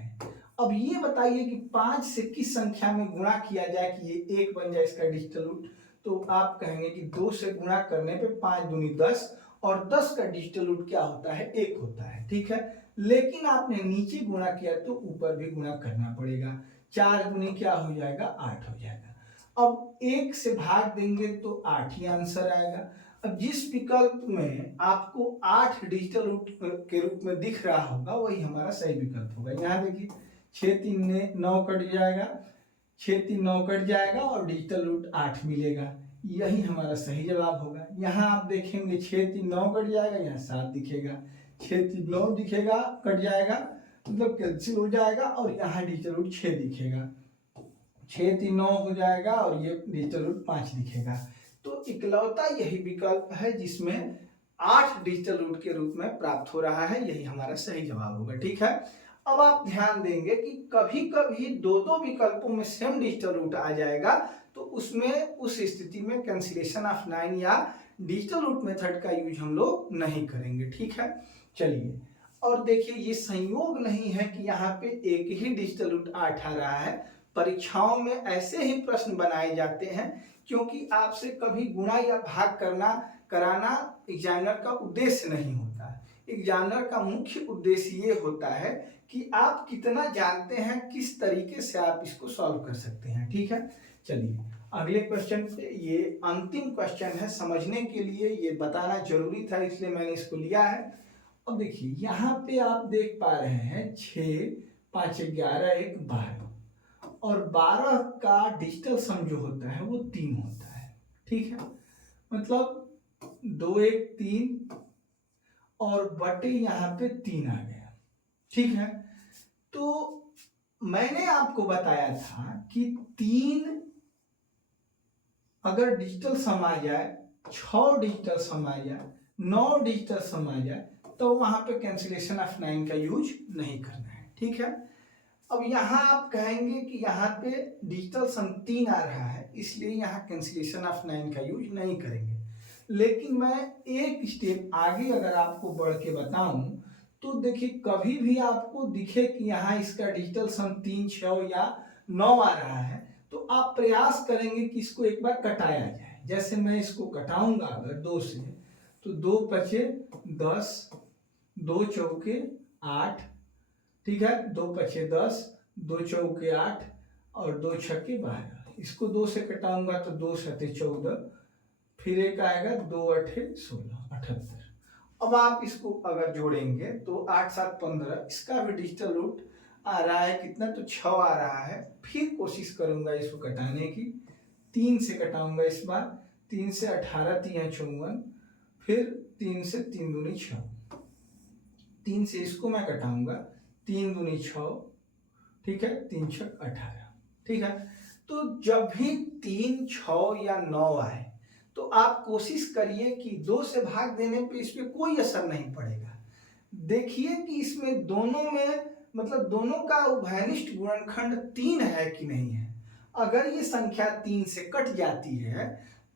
अब ये बताइए कि 5 से किस संख्या में गुणा किया जाए कि ये 1 बन जाए इसका डिजिटल रूट। तो आप कहेंगे कि 2 से गुणा करने पे 5 दूनी 10 और 10 का डिजिटल रूट क्या होता है, 1 होता है। ठीक है, लेकिन आपने नीचे गुणा किया तो ऊपर भी गुणा करना पड़ेगा। 4 दूनी क्या हो जाएगा, 8 हो जाएगा। अब 1 से भाग देंगे तो 8 ही आंसर आएगा। अब जिस विकल्प में आपको 8 डिजिटल रूट के रूप में दिख रहा होगा वही हमारा सही विकल्प होगा। यहाँ देखिए 6 3 9 कट जाएगा, 6 3 9 कट जाएगा और डिजिटल रूट 8 मिलेगा। यही हमारा सही जवाब होगा। यहाँ आप देखेंगे 6 3 9 कट जाएगा, यहाँ 7 दिखेगा, 6 3 9 दिखेगा, कट जाएगा मतलब कैंसिल हो जाएगा और यहाँ डिजिटल रूट 6 दिखेगा, 6 3 9 हो जाएगा और ये डिजिटल रूट 5 दिखेगा। तो इकलौता यही विकल्प है जिसमें 8 डिजिटल रूट के रूप में प्राप्त हो रहा है, यही हमारा सही जवाब होगा। ठीक है, अब आप ध्यान देंगे कि कभी कभी दो दो विकल्पों में सेम डिजिटल रूट आ जाएगा, तो उसमें उस स्थिति में कैंसिलेशन ऑफ 9 या डिजिटल रूट मेथड का यूज हम लोग नहीं करेंगे। ठीक है, चलिए और देखिए ये संयोग नहीं है कि यहाँ पे एक ही डिजिटल रूट 8 आ रहा है। परीक्षाओं में ऐसे ही प्रश्न बनाए जाते हैं क्योंकि आपसे कभी गुणा या भाग कराना एग्जामिनर का उद्देश्य नहीं होता है। एग्जामिनर का मुख्य उद्देश्य ये होता है कि आप कितना जानते हैं, किस तरीके से आप इसको सॉल्व कर सकते हैं। ठीक है, चलिए अगले क्वेश्चन पे। ये अंतिम क्वेश्चन है, समझने के लिए ये बताना जरूरी था इसलिए मैंने इसको लिया है। अब देखिए यहाँ पे आप देख पा रहे हैं 6 5 11 1 12 और 12 का डिजिटल सम जो होता है वो 3 होता है। ठीक है, मतलब 2 1 3 और बटे यहाँ पे 3 आ गया। ठीक है, तो मैंने आपको बताया था कि 3 अगर डिजिटल सम आ जाए, 6 डिजिटल सम आ जाए, 9 डिजिटल सम आ जाए तो वहां पे कैंसिलेशन ऑफ 9 का यूज नहीं करना है। ठीक है, अब यहाँ आप कहेंगे कि यहाँ पे डिजिटल सम 3 आ रहा है इसलिए यहाँ कैंसिलेशन ऑफ 9 का यूज नहीं करेंगे। लेकिन मैं एक स्टेप आगे अगर आपको बढ़ के बताऊं तो देखिए कभी भी आपको दिखे कि यहाँ इसका डिजिटल सम 3 6 या 9 आ रहा है तो आप प्रयास करेंगे कि इसको एक बार कटाया जाए। जैसे मैं इसको कटाऊंगा अगर 2 से, तो 2 5 10, 2 चौके 8, ठीक है, 2 5 10, 2 चौके 8 और 2 छक्के 12। इसको 2 से कटाऊंगा तो 2 7 14, फिर एक आएगा 2 8 16 78। अब आप इसको अगर जोड़ेंगे तो 8 7 15, इसका भी डिजिटल रूट आ रहा है कितना, तो 6 आ रहा है। फिर कोशिश करूंगा इसको कटाने की, 3 से कटाऊंगा इस बार, 3 से 18 3 54, फिर 3 से 3 दूनी 6, 3 से इसको मैं कटाऊंगा, 3 दूनी 6, ठीक है, 3 6 18। ठीक है, तो जब भी 3 6 या 9 आए तो आप कोशिश करिए कि 2 से भाग देने पे इस पे कोई असर नहीं पड़ेगा। देखिए कि इसमें दोनों में मतलब दोनों का उभयनिष्ठ गुणनखंड 3 है कि नहीं है। अगर ये संख्या 3 से कट जाती है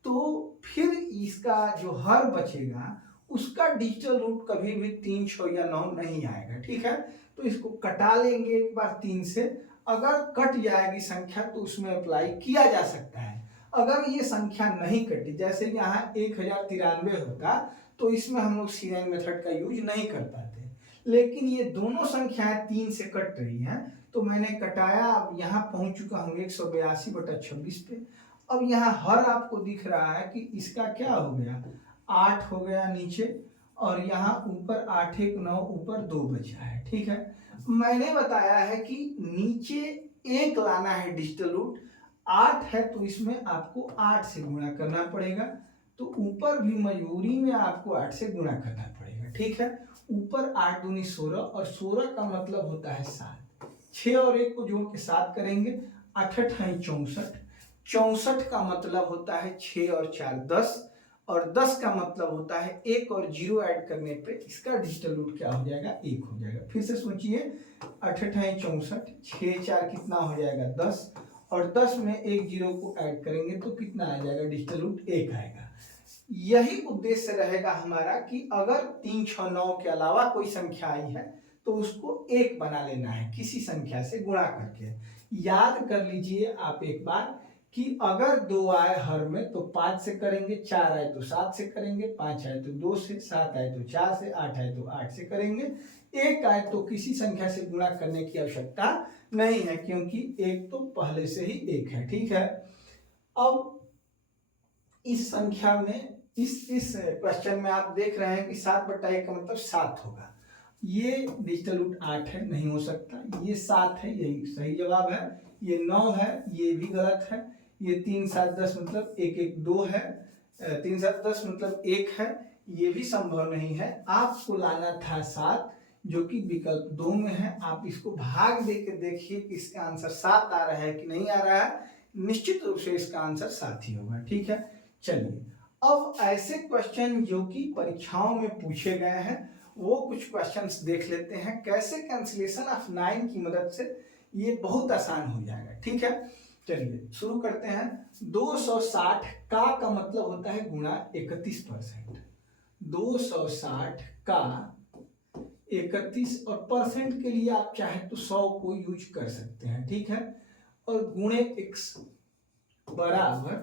तो फिर इसका जो हर बचेगा उसका डिजिटल रूट कभी भी 3 6 या 9 नहीं आएगा। ठीक है, तो इसको कटा लेंगे एक बार 3 से। अगर कट जाएगी संख्या तो उसमें अप्लाई किया जा सकता है। अगर ये संख्या नहीं कटी, जैसे यहाँ 1093 होता तो इसमें हम लोग C9 मेथड का यूज नहीं कर पाते। लेकिन ये दोनों संख्याएं 3 से कट रही हैं तो मैंने कटाया, अब यहाँ पहुंच चुका हूँ 182/26 पे। अब यहाँ हर आपको दिख रहा है कि इसका क्या हो गया, 8 हो गया नीचे और यहाँ ऊपर 8 1 9 ऊपर 2 बचा है। ठीक है, मैंने बताया है कि नीचे 1 लाना है डिजिटल रूट, 8 है तो इसमें आपको 8 से गुणा करना पड़ेगा, तो ऊपर भी मजबूरी में आपको 8 से गुणा करना पड़ेगा। ठीक है, ऊपर 8 दूनी 16 और 16 का मतलब होता है 7, 6 और 1 को जोड़ के 7 करेंगे, 8 8 64, 64 का मतलब होता है 6 और 4 10, और 10 का मतलब होता है 1 और 0 ऐड करने पे इसका डिजिटल रूट क्या हो जाएगा, 1 हो जाएगा। फिर से सोचिए, 8 8 64, 6 4 कितना हो जाएगा 10, और 10 में एक 0 को ऐड करेंगे तो कितना आ जाएगा, डिजिटल रूट 1 आएगा। यही उद्देश्य रहेगा हमारा कि अगर 3 6 9 के अलावा कोई संख्या आई है तो उसको 1 बना लेना है किसी संख्या से गुणा करके। याद कर लीजिए आप एक बार कि अगर 2 आए हर में तो 5 से करेंगे, 4 आए तो 7 से करेंगे, 5 आए तो 2 से, 7 आए तो 4 से, 8 आए तो 8 से करेंगे, 1 आए तो किसी संख्या से गुणा करने की आवश्यकता नहीं है क्योंकि 1 तो पहले से ही 1 है। ठीक है, अब इस संख्या में इस क्वेश्चन में आप देख रहे हैं कि 7/1 का मतलब 7 होगा। ये डिजिटल रूट 8 है, नहीं हो सकता। ये 7 है, यही सही जवाब है। ये 9 है, ये भी गलत है। ये 3 7 10 मतलब 1 1 2 है, 3 7 10 मतलब 1 है, ये भी संभव नहीं है। आपको लाना था 7 जो कि विकल्प 2 में है। आप इसको भाग दे के देखिए कि इसका आंसर 7 आ रहा है कि नहीं आ रहा है। निश्चित रूप से इसका आंसर 7 ही होगा। ठीक है, चलिए अब ऐसे क्वेश्चन जो कि परीक्षाओं में पूछे गए हैं वो कुछ क्वेश्चंस देख लेते हैं, कैसे कैंसिलेशन ऑफ 9 की मदद से ये बहुत आसान हो जाएगा। ठीक है, चलिए शुरू करते हैं। 260 का मतलब होता है गुणा 31%। 260 का 31, और परसेंट के लिए आप चाहे तो 100 को यूज कर सकते हैं। ठीक है, और गुणे x बराबर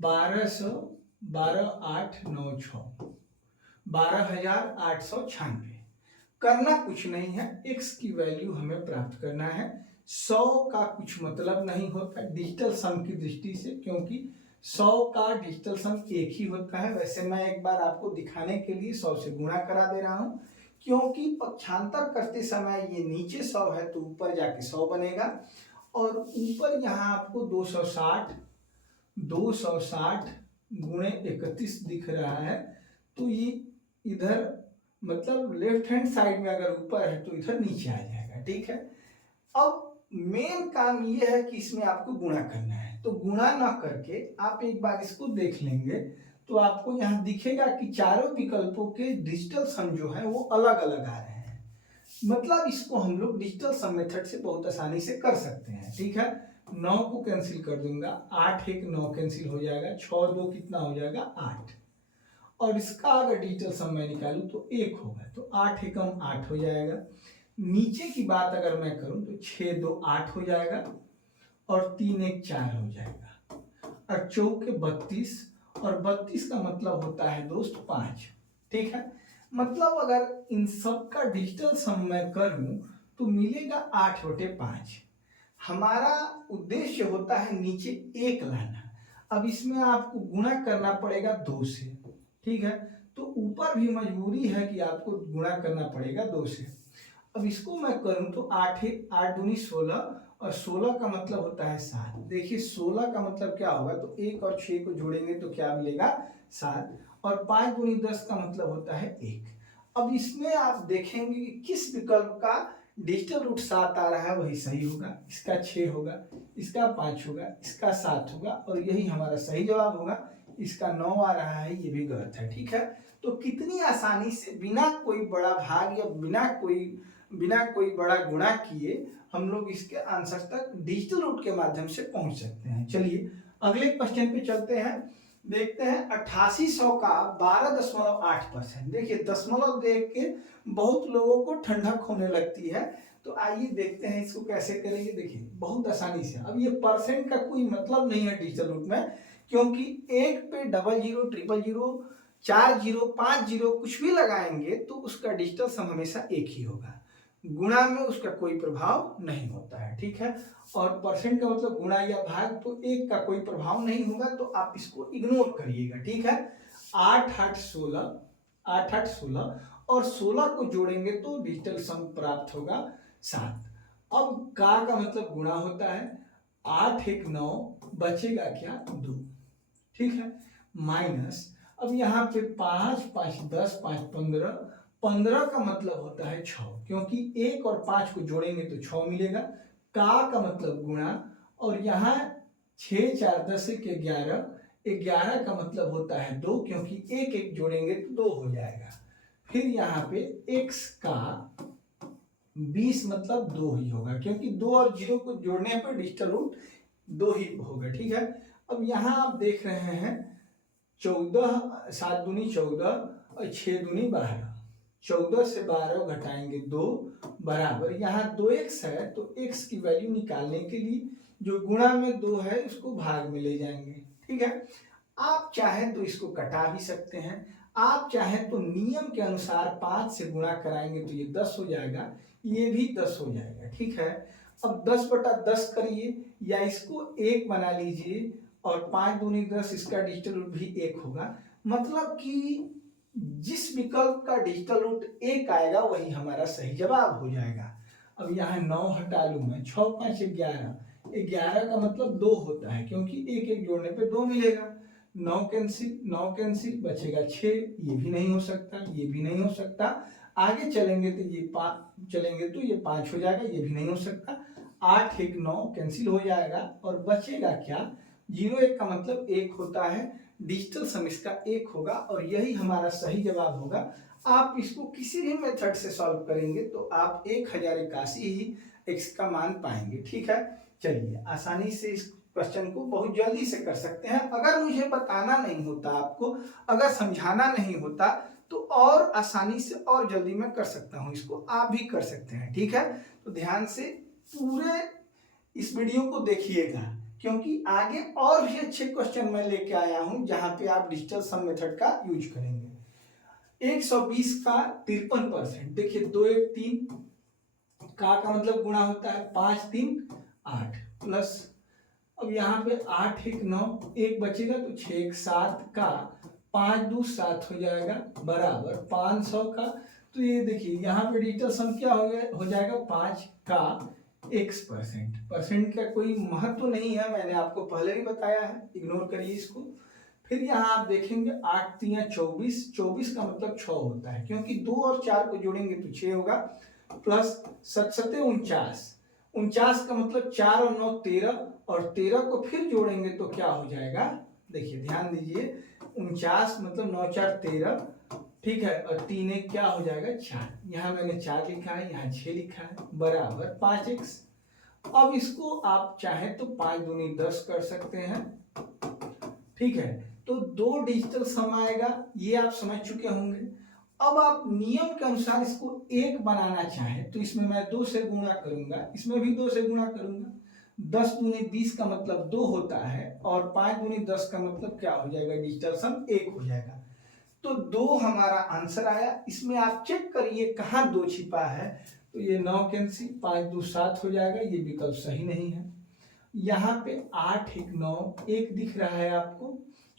1200, 12,896, 12,896। करना कुछ नहीं है, x की वैल्यू हमें प्राप्त करना है। 100 का कुछ मतलब नहीं होता डिजिटल सम की दृष्टि से, क्योंकि 100 का डिजिटल सम एक ही होता है। वैसे मैं एक बार आपको दिखाने के लिए 100 से गुणा करा दे रहा हूं, क्योंकि पक्षांतर करते समय ये नीचे 100 है तो ऊपर जाके 100 बनेगा, और ऊपर यहाँ आपको 260 गुणे 31 दिख रहा है, तो ये इधर मतलब लेफ्ट हैंड साइड में अगर ऊपर है तो इधर नीचे आ जाएगा। ठीक है, अब मेन काम ये है कि इसमें आपको गुणा करना है, तो गुणा ना करके आप एक बार इसको देख लेंगे तो आपको यहाँ दिखेगा कि चारों विकल्पों के डिजिटल सम जो है वो अलग अलग आ रहे हैं। मतलब इसको हम लोग डिजिटल सम मेथड से बहुत आसानी से कर सकते हैं। ठीक है, 9 को कैंसिल कर दूंगा, 8 1 9 कैंसिल हो जाएगा, 6 2 कितना हो जाएगा 8, और इसका अगर डिजिटल सम मैं निकालूं तो 1 होगा, तो 8 एकम 8 हो जाएगा। नीचे की बात अगर मैं करूं तो 6 2 8 हो जाएगा, और 3 1 4 हो जाएगा, और चौके 32, और 32 का मतलब होता है दोस्त 5। ठीक है, मतलब अगर इन सब का डिजिटल सम मैं करूं तो मिलेगा 8/5। हमारा उद्देश्य होता है नीचे 1 लाना। अब इसमें आपको गुणा करना पड़ेगा 2 से। ठीक है, तो ऊपर भी मजबूरी है कि आपको गुणा करना पड़ेगा 2 से। अब इसको मैं करूं तो 8 8 दूनी 16, और 16 का मतलब होता है 7। देखिए 16 का मतलब क्या होगा, तो 1 और 6 को जोड़ेंगे तो क्या मिलेगा 7, और 5 दूनी 10 का मतलब होता है 1। अब इसमें आप देखेंगे कि किस विकल्प का डिजिटल रूट 7 आ रहा है वही सही होगा। इसका 6 होगा, इसका 5 होगा, इसका 7 होगा, और यही हमारा सही जवाब होगा। इसका 9 आ रहा है, ये भी गलत है। ठीक है, तो कितनी आसानी से बिना कोई बड़ा भाग या बिना कोई बड़ा गुणा किए हम लोग इसके आंसर तक डिजिटल रूट के माध्यम से पहुंच सकते हैं। चलिए अगले क्वेश्चन पे चलते हैं, देखते हैं 8800 का 12.8%। देखिए दशमलव देख के बहुत लोगों को ठंडक होने लगती है, तो आइए देखते हैं इसको कैसे करेंगे। देखिए बहुत आसानी से, अब ये परसेंट का कोई मतलब नहीं है डिजिटल रूट में, क्योंकि एक पे 00 000 40 50 कुछ भी लगाएंगे तो उसका डिजिटल सम हमेशा एक ही होगा, गुणा में उसका कोई प्रभाव नहीं होता है। ठीक है, और परसेंट का मतलब गुणा या भाग, तो एक का कोई प्रभाव नहीं होगा, तो आप इसको इग्नोर करिएगा। ठीक है, 8 8 16, 8 8 16, और 16 को जोड़ेंगे तो डिजिटल सम प्राप्त होगा 7। अब का मतलब गुणा होता है, 8 1 9, बचेगा क्या 2। ठीक है, माइनस, अब यहाँ पे 5 5 10 5 15, 15 का मतलब होता है 6, क्योंकि 1 और 5 को जोड़ेंगे तो 6 मिलेगा। का मतलब गुणा, और यहाँ 6 4 10 1 11, 11 का मतलब होता है 2, क्योंकि एक एक जोड़ेंगे तो 2 हो जाएगा। फिर यहाँ पे x का 20 मतलब 2 ही होगा, क्योंकि 2 और 0 को जोड़ने पर डिजिटल रूट 2 ही होगा। ठीक है, अब यहाँ आप देख रहे हैं 14, 7 दूनी 14 और 6 दूनी 12, 14 से 12 घटाएंगे 2 बराबर, यहाँ 2x है तो x की वैल्यू निकालने के लिए जो गुणा में 2 है उसको भाग में ले जाएंगे। ठीक है, आप चाहें तो इसको कटा भी सकते हैं, आप चाहें तो नियम के अनुसार 5 से गुणा कराएंगे तो ये 10 हो जाएगा, ये भी 10 हो जाएगा। ठीक है, अब 10 बटा 10 करिए या इसको 1 बना लीजिए और 5 दूनी 10, इसका डिजिटल रूट भी 1 होगा। मतलब कि जिस विकल्प का डिजिटल रूट 1 आएगा वही हमारा सही जवाब हो जाएगा। अब यहाँ 9 हटा लूँ मैं, 6 5 11, 11 का मतलब 2 होता है, क्योंकि एक एक जोड़ने पे 2 मिलेगा। 9 कैंसिल, 9 कैंसिल, बचेगा 6, ये भी नहीं हो सकता, ये भी नहीं हो सकता। आगे चलेंगे तो ये 5 चलेंगे तो ये 5 हो जाएगा, ये भी नहीं हो सकता। 8 1 9 कैंसिल हो जाएगा और बचेगा क्या, 0 1 का मतलब 1 होता है, डिजिटल सम इसका 1 होगा और यही हमारा सही जवाब होगा। आप इसको किसी भी मेथड से सॉल्व करेंगे तो आप 1081 ही x का मान पाएंगे। ठीक है, चलिए आसानी से इस क्वेश्चन को बहुत जल्दी से कर सकते हैं। अगर मुझे बताना नहीं होता आपको, अगर समझाना नहीं होता तो और आसानी से और जल्दी मैं कर सकता हूं, इसको आप भी कर सकते हैं। ठीक है, तो ध्यान से पूरे इस वीडियो को देखिएगा, क्योंकि आगे और भी अच्छे क्वेश्चन मैं लेके आया हूं जहां पे आप डिजिटल सम मेथड का यूज करेंगे। 120 का 53%, देखिए 2 1 3 का मतलब गुणा होता है 5 3 8 प्लस, अब यहाँ पे 8 1 9, 1 बचेगा तो 6 1 7 का 5 2 7 हो जाएगा बराबर 500 का। तो ये देखिए यहाँ पे डिजिटल सम क्या हो जाएगा 5 का x%। परसेंट का कोई महत्व नहीं है, मैंने आपको पहले ही बताया है, इग्नोर करिए इसको। फिर यहाँ आप देखेंगे 8 3 24, 24 का मतलब 6 होता है, क्योंकि 2 और 4 को जोड़ेंगे तो 6 होगा, प्लस 7 7 49, 49 का मतलब 4 और 9 13, और 13 को फिर जोड़ेंगे तो क्या हो जाएगा, देखिए ध्यान दीजिए, 49 मतलब 9 4 13, ठीक है, और 3 1 क्या हो जाएगा 4, यहाँ मैंने 4 लिखा है, यहाँ 6 लिखा है बराबर 5x। अब इसको आप चाहें तो 5 दूनी 10 कर सकते हैं। ठीक है, तो 2 डिजिटल सम आएगा, ये आप समझ चुके होंगे। अब आप नियम के अनुसार इसको 1 बनाना चाहें तो इसमें मैं 2 से गुणा करूंगा, इसमें भी 2 से गुणा करूंगा। 10 दूनी 20 का मतलब 2 होता है और 5 दूनी 10 का मतलब क्या हो जाएगा, डिजिटल सम 1 हो जाएगा। तो 2 हमारा आंसर आया। इसमें आप चेक करिए कहाँ 2 छिपा है, तो ये 9 कैंसिल, 5 2 7 हो जाएगा, ये विकल्प सही नहीं है। यहाँ पे 8 1 9 1 दिख रहा है आपको,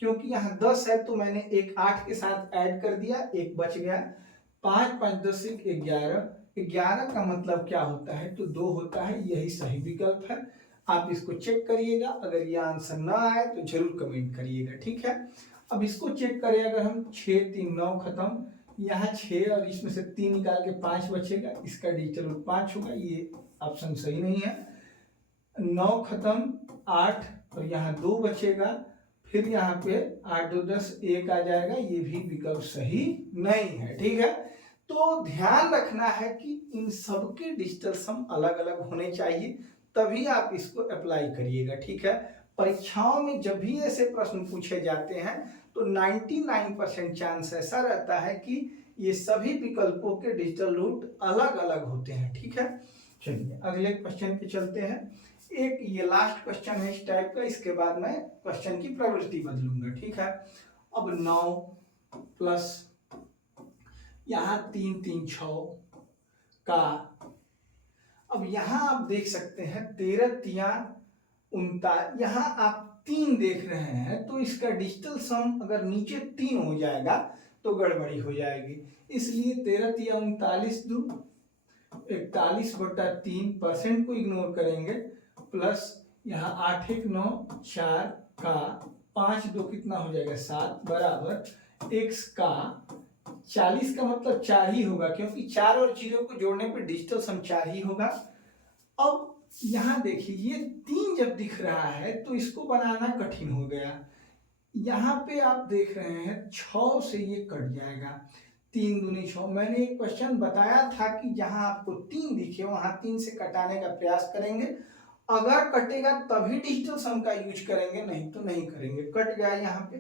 क्योंकि यहाँ 10 है तो मैंने एक 8 के साथ ऐड कर दिया, एक बच गया। 5 5 10 1 11, 11 का मतलब क्या होता है, तो 2 होता है, यही सही विकल्प है। आप इसको चेक करिएगा, अगर ये आंसर ना आए तो जरूर कमेंट करिएगा। ठीक है, अब इसको चेक करें, अगर हम 6 3 9 खत्म, यहाँ 6 और इसमें से 3 निकाल के 5 बचेगा, इसका डिजिटल रूट 5 होगा, ये ऑप्शन सही नहीं है। 9 खत्म, 8 और यहाँ 2 बचेगा, फिर यहाँ पे 8 2 10 1 आ जाएगा, ये भी विकल्प सही नहीं है। ठीक है, तो ध्यान रखना है कि इन सबके डिजिटल सम अलग अलग होने चाहिए, तभी आप इसको अप्लाई करिएगा। ठीक है, परीक्षाओं में जब भी ऐसे प्रश्न पूछे जाते हैं तो 99% चांस ऐसा रहता है कि ये सभी विकल्पों के डिजिटल रूट अलग अलग होते हैं। ठीक है, चलिए अगले क्वेश्चन पे चलते हैं। एक ये लास्ट क्वेश्चन है इस टाइप का, इसके बाद मैं क्वेश्चन की प्रवृत्ति बदलूंगा। ठीक है, अब 9 प्लस यहाँ 3 3 6 का, अब यहाँ आप देख सकते हैं 13 3 19, यहाँ आप 3 देख रहे हैं तो इसका डिजिटल सम अगर नीचे 3 हो जाएगा तो गड़बड़ी हो जाएगी, इसलिए 13 3 39 2 41 बटा 3, परसेंट को इग्नोर करेंगे, प्लस यहाँ 8 1 9 4 का 5 2 कितना हो जाएगा 7 बराबर x का 40 का मतलब 4 ही होगा, क्योंकि 4 और 0 को जोड़ने पर डिजिटल सम 4 ही होगा। अब यहाँ देखिए ये 3 जब दिख रहा है तो इसको बनाना कठिन हो गया। यहाँ पे आप देख रहे हैं 6 से ये कट जाएगा, 3 दूनी 6। मैंने एक क्वेश्चन बताया था कि जहां आपको 3 दिखे वहां 3 से कटाने का प्रयास करेंगे, अगर कटेगा तभी डिजिटल सम का यूज करेंगे, नहीं तो नहीं करेंगे। कट गया यहाँ पे।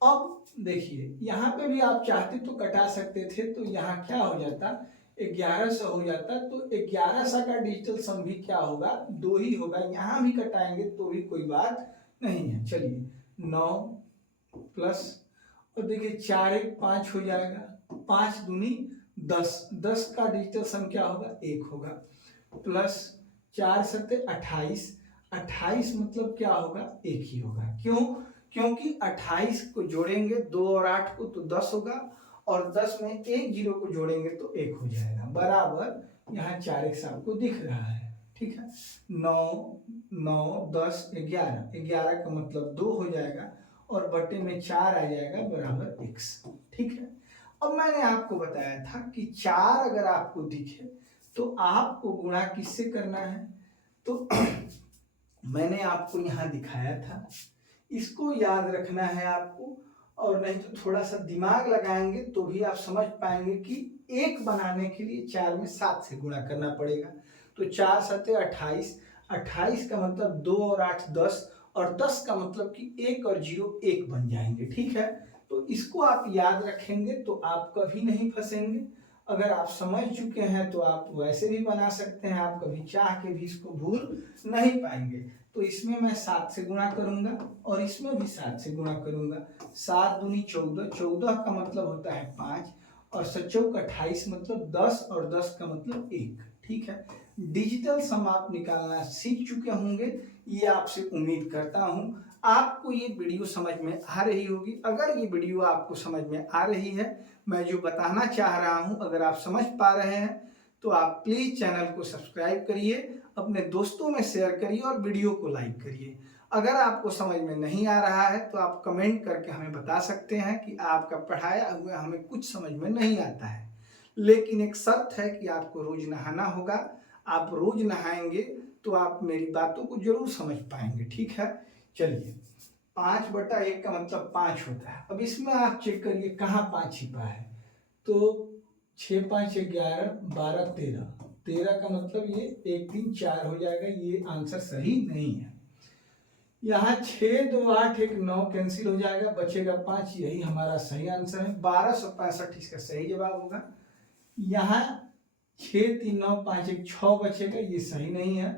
अब देखिए यहाँ पे भी आप चाहते तो कटा सकते थे, तो यहाँ क्या हो जाता, 1100 हो जाता। तो 1100 का डिजिटल सम भी क्या होगा, 2 ही होगा। यहाँ भी कटाएंगे तो भी कोई बात नहीं है। चलिए 9 प्लस, और देखिए 4 1 5 हो जाएगा, 5 दूनी 10, 10 का डिजिटल सम क्या होगा, 1 होगा। प्लस 4 7 28, 28 मतलब क्या होगा, 1 ही होगा। क्यों, क्योंकि 28 को जोड़ेंगे 2 और 8 को तो 10 होगा, और 10 में एक जीरो को जोड़ेंगे तो 1 हो जाएगा, बराबर। यहाँ 4 1 आपको दिख रहा है, ठीक है। 9 9 10 11, 11 का मतलब 2 हो जाएगा, और बटे में 4 आ जाएगा, बराबर x, ठीक है। अब मैंने आपको बताया था कि 4 अगर आपको दिखे तो आपको गुणा किससे करना है, तो मैंने आपको यहाँ दिखाया था, इसको याद रखना है आपको, और नहीं तो थोड़ा सा दिमाग लगाएंगे तो भी आप समझ पाएंगे कि 1 बनाने के लिए 4 में 7 से गुणा करना पड़ेगा। तो 4 7 28, 28 का मतलब 2 और 8 10, और 10 का मतलब कि 1 और 0 1 बन जाएंगे, ठीक है। तो इसको आप याद रखेंगे तो आप कभी नहीं फंसेंगे। अगर आप समझ चुके हैं तो आप वैसे भी बना सकते हैं, आप कभी चाह के भी इसको भूल नहीं पाएंगे। तो इसमें मैं 7 से गुणा करूंगा, और इसमें भी 7 से गुणा करूंगा। 7 दूनी 14, 14 का मतलब होता है 5, और 7 चौक 28 मतलब 10, और 10 का मतलब 1, ठीक है। डिजिटल सम आप निकालना सीख चुके होंगे, ये आपसे उम्मीद करता हूं। आपको ये वीडियो समझ में आ रही होगी। अगर ये वीडियो आपको समझ में आ रही है, मैं जो बताना चाह रहा हूं अगर आप समझ पा रहे हैं, तो आप प्लीज चैनल को सब्सक्राइब करिए, अपने दोस्तों में शेयर करिए, और वीडियो को लाइक करिए। अगर आपको समझ में नहीं आ रहा है तो आप कमेंट करके हमें बता सकते हैं कि आपका पढ़ाया हुआ हमें कुछ समझ में नहीं आता है। लेकिन एक शर्त है कि आपको रोज नहाना होगा। आप रोज नहाएंगे तो आप मेरी बातों को जरूर समझ पाएंगे, ठीक है। चलिए 5/1 का मतलब 5 होता है। अब इसमें आप चेक करिए कहाँ 5 छिपा है, तो 6 5 11 12 13, 13 का मतलब ये 1 3 4 हो जाएगा, ये आंसर सही नहीं है। यहाँ 6 2 8 1 9 कैंसिल हो जाएगा, बचेगा 5, यही हमारा सही आंसर है, 1265 इसका सही जवाब होगा। यहाँ 6 3 9 5 1 6 बचेगा, ये सही नहीं है।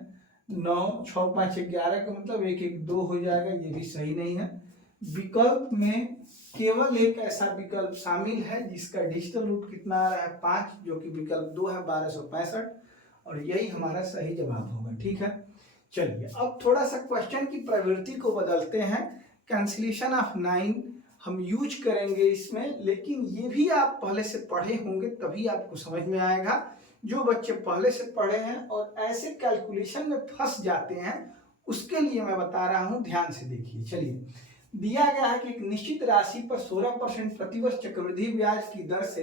9 6 5 11 का मतलब 1 1 2 हो जाएगा, ये भी सही नहीं है। विकल्प में केवल एक ऐसा विकल्प शामिल है जिसका डिजिटल रूट कितना आ रहा है, 5, जो कि विकल्प 2 है, 1265, और यही हमारा सही जवाब होगा, ठीक है। चलिए अब थोड़ा सा क्वेश्चन की प्रवृत्ति को बदलते हैं। कैंसिलेशन ऑफ 9 हम यूज करेंगे इसमें, लेकिन ये भी आप पहले से पढ़े होंगे तभी आपको समझ में आएगा। जो बच्चे पहले से पढ़े हैं और ऐसे कैलकुलेशन में फंस जाते हैं, उसके लिए मैं बता रहा हूं, ध्यान से देखिए। चलिए दिया गया है कि एक निश्चित राशि पर 16% प्रतिवर्ष चक्रवृद्धि ब्याज की दर से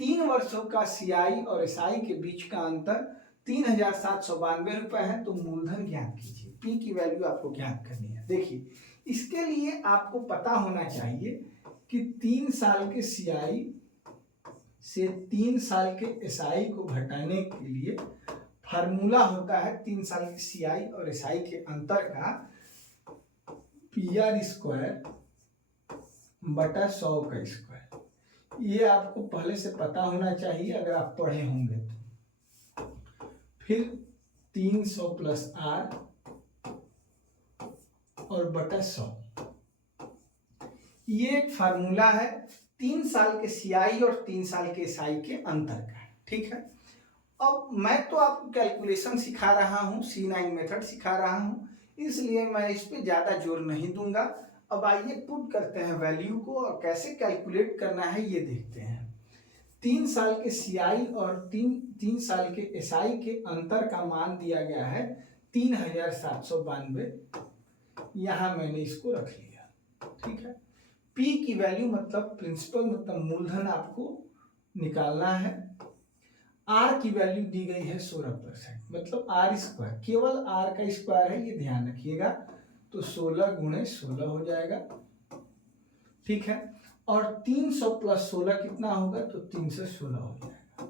3 वर्षों का सीआई और एसआई के बीच का अंतर 3792 रुपए है, तो मूलधन ज्ञात कीजिए। पी की वैल्यू आपको ज्ञात करनी है। देखिए इसके लिए आपको पता होना चाहिए कि 3 साल के सीआई से 3 साल के एसआई को घटाने के लिए फार्मूला होता है 3 साल के सीआई और एसआई के अंतर का PR² बटा 100 का स्क्वायर। ये आपको पहले से पता होना चाहिए अगर आप पढ़े होंगे तो। फिर 300 प्लस R और बटा 100, ये एक फार्मूला है 3 साल के सीआई और 3 साल के एसआई के अंतर का, ठीक है। अब मैं तो आपको कैलकुलेशन सिखा रहा हूँ, C9 मेथड सिखा रहा हूँ, इसलिए मैं इस पे ज्यादा जोर नहीं दूंगा। अब आइए पुट करते हैं वैल्यू को, और कैसे कैलकुलेट करना है ये देखते हैं। 3 साल के सीआई और 3 साल के एसआई के अंतर का मान दिया गया है 3792, यहां मैंने इसको रख लिया, ठीक है। पी की वैल्यू मतलब प्रिंसिपल मतलब मूलधन आपको निकालना है। आर की वैल्यू दी गई है 16%, मतलब आर स्क्वायर, केवल आर का स्क्वायर है, ये ध्यान रखिएगा। तो 16 गुणे 16 हो जाएगा, ठीक है। और 300 प्लस 16 कितना होगा, तो 316 हो जाएगा,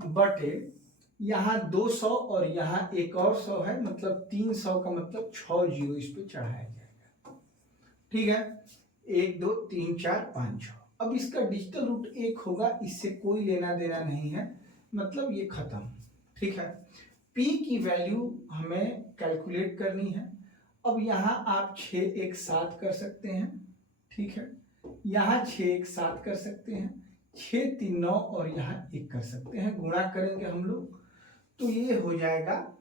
बटे यहाँ 200 और यहाँ एक और 100 है, मतलब 300 का मतलब 6 जीरो इस पे चढ़ाया जाएगा, ठीक है। 1 2 3 4 5 6। अब इसका डिजिटल रूट 1 होगा, इससे कोई लेना देना नहीं है, मतलब ये खत्म, ठीक है। P की वैल्यू हमें कैलकुलेट करनी है। अब यहाँ आप 6 एक साथ कर सकते हैं, ठीक है। यहाँ 6 एक साथ कर सकते हैं, 6 3 9 और यहाँ 1 कर सकते हैं, गुणा करेंगे हम लोग तो ये हो जाएगा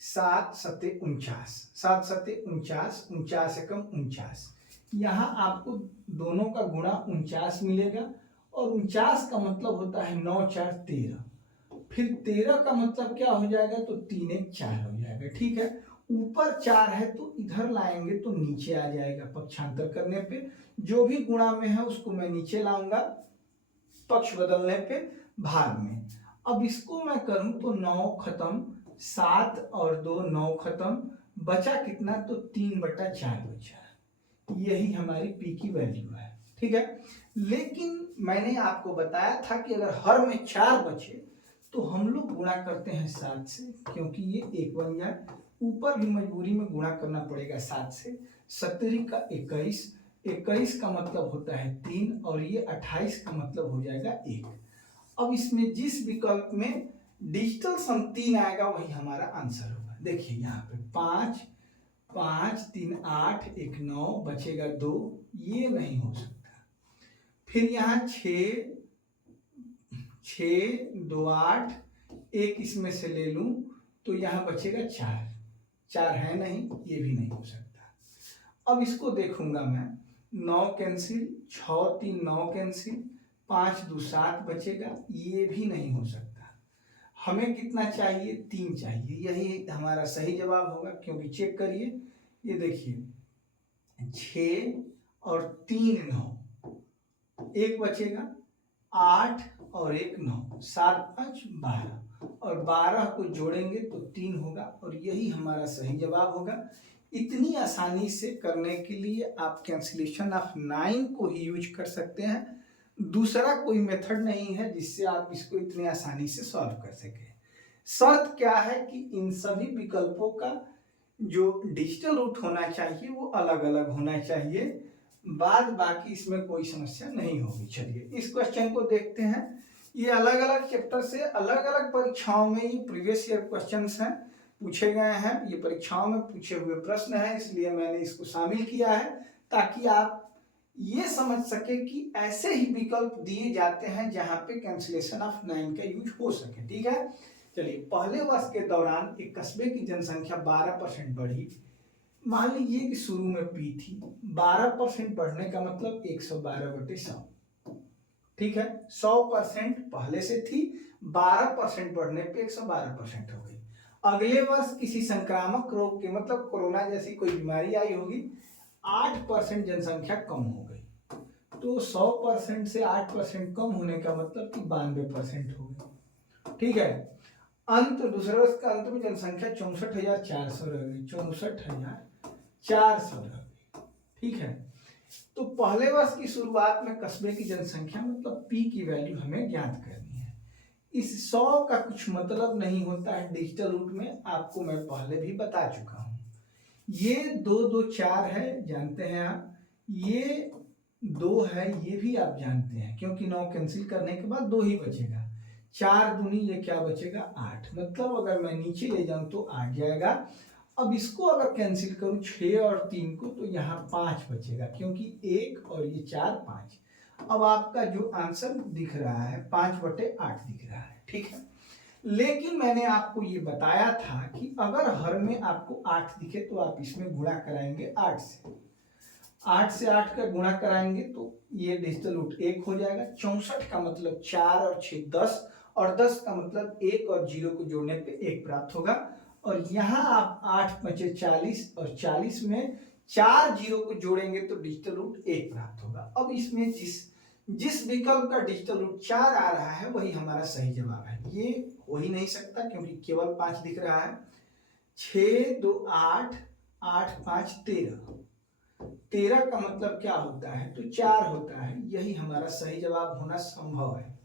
7 सत्ते 49, 7 सत्ते 49, 49 एकम 49। यहाँ आपको दोनों का गुणा 49 मिलेगा, और 49 का मतलब होता है 9 4 13, फिर 13 का मतलब क्या हो जाएगा, तो 3 1 4 हो जाएगा, ठीक है। ऊपर 4 है तो इधर लाएंगे तो नीचे आ जाएगा, पक्षांतर करने पे जो भी गुणा में है उसको मैं नीचे लाऊंगा, पक्ष बदलने पे भाग में। अब इसको मैं करूं तो 9 खत्म, 7 और 2 9 खत्म, बचा कितना, तो 3/4 बचा, यही हमारी P की वैल्यू है, ठीक है। लेकिन मैंने आपको बताया था कि अगर हर में 4 बचे तो हम लोग गुणा करते हैं 7 से, क्योंकि ये 1 बन जाए, ऊपर भी मजबूरी में गुणा करना पड़ेगा 7 से। 17 का 21, 21 का मतलब होता है 3, और ये 28 का मतलब हो जाएगा 1। अब इसमें जिस विकल्प में डिजिटल सम 3 आएगा वही हमारा आंसर होगा। देखिए यहाँ पे 5 5 3 8 1 9 बचेगा 2, ये नहीं हो सकता। फिर यहाँ 6 6 2 8, 1 इसमें से ले लूं तो यहाँ बचेगा 4, 4 है नहीं, ये भी नहीं हो सकता। अब इसको देखूंगा मैं, 9 कैंसिल, 6 3 9 कैंसिल, 5 2 7 बचेगा, ये भी नहीं हो सकता। हमें कितना चाहिए, 3 चाहिए, यही हमारा सही जवाब होगा, क्योंकि चेक करिए, ये देखिए 6 और 3 9, 1 बचेगा, 8 और 1 9, 7 5 12, और 12 को जोड़ेंगे तो 3 होगा, और यही हमारा सही जवाब होगा। इतनी आसानी से करने के लिए आप कैंसिलेशन ऑफ 9 को ही यूज कर सकते हैं, दूसरा कोई मेथड नहीं है जिससे आप इसको इतनी आसानी से सॉल्व कर सके। शर्त क्या है कि इन सभी विकल्पों का जो डिजिटल रूट होना चाहिए वो अलग अलग होना चाहिए, बाद बाकी इसमें कोई समस्या नहीं होगी। चलिए इस क्वेश्चन को देखते हैं। ये अलग अलग चैप्टर से अलग अलग परीक्षाओं में ये प्रीवियस ईयर क्वेश्चंस हैं, पूछे गए हैं, ये परीक्षाओं में पूछे हुए प्रश्न हैं, इसलिए मैंने इसको शामिल किया है ताकि आप ये समझ सके कि ऐसे ही विकल्प दिए जाते हैं जहां पे कैंसिलेशन ऑफ 9 का यूज हो सके, ठीक है। चलिए, पहले वर्ष के दौरान एक कस्बे की जनसंख्या 12% बढ़ी। मान लीजिए कि शुरू में P थी, 12% बढ़ने का मतलब 112/100, ठीक है। 100% पहले से थी, 12% बढ़ने पे 112% हो गई। अगले वर्ष किसी संक्रामक रोग के, मतलब कोरोना जैसी कोई बीमारी आई होगी, 8% जनसंख्या कम हो गई, तो 100% से 8% कम होने का मतलब कि 92% हो गई, ठीक है। दूसरे वर्ष का अंत में जनसंख्या 64,400 रह गई, 64,400 रह गई, ठीक है। तो पहले वर्ष की शुरुआत में कस्बे की जनसंख्या मतलब P की वैल्यू हमें ज्ञात करनी है। इस 100 का कुछ मतलब नहीं होता है डिजिटल रूट में, आपको मैं पहले भी बता चुका हूं। ये 2 2 4 है, जानते हैं आप, ये 2 है, ये भी आप जानते हैं, क्योंकि 9 कैंसिल करने के बाद 2 ही बचेगा, 4 दूनी ये क्या बचेगा 8, मतलब अगर मैं नीचे ले जाऊं तो 8 जाएगा। अब इसको अगर कैंसिल करूं 6 और 3 को, तो यहाँ 5 बचेगा, क्योंकि 1 और ये 4 5। अब आपका जो आंसर दिख रहा है 5/8 दिख रहा है, ठीक है। लेकिन मैंने आपको ये बताया था कि अगर हर में आपको 8 दिखे तो आप इसमें गुणा कराएंगे 8 से, 8 से 8 का गुणा कराएंगे तो ये डिजिटल रूट 1 हो जाएगा। 64 का मतलब 4 और 6 10, और 10 का मतलब 1 और 0 को जोड़ने पे 1 प्राप्त होगा, और यहाँ आप 8 बचे 40, और 40 में 4 0 को जोड़ेंगे तो डिजिटल रूट 1 प्राप्त होगा। अब इसमें जिस जिस विकल्प का डिजिटल रूट 4 आ रहा है वही हमारा सही जवाब है। ये हो ही नहीं सकता क्योंकि केवल 5 दिख रहा है। 6 2 8 8 5 13, 13 का मतलब क्या होता है, तो 4 होता है। यही हमारा सही जवाब होना संभव है।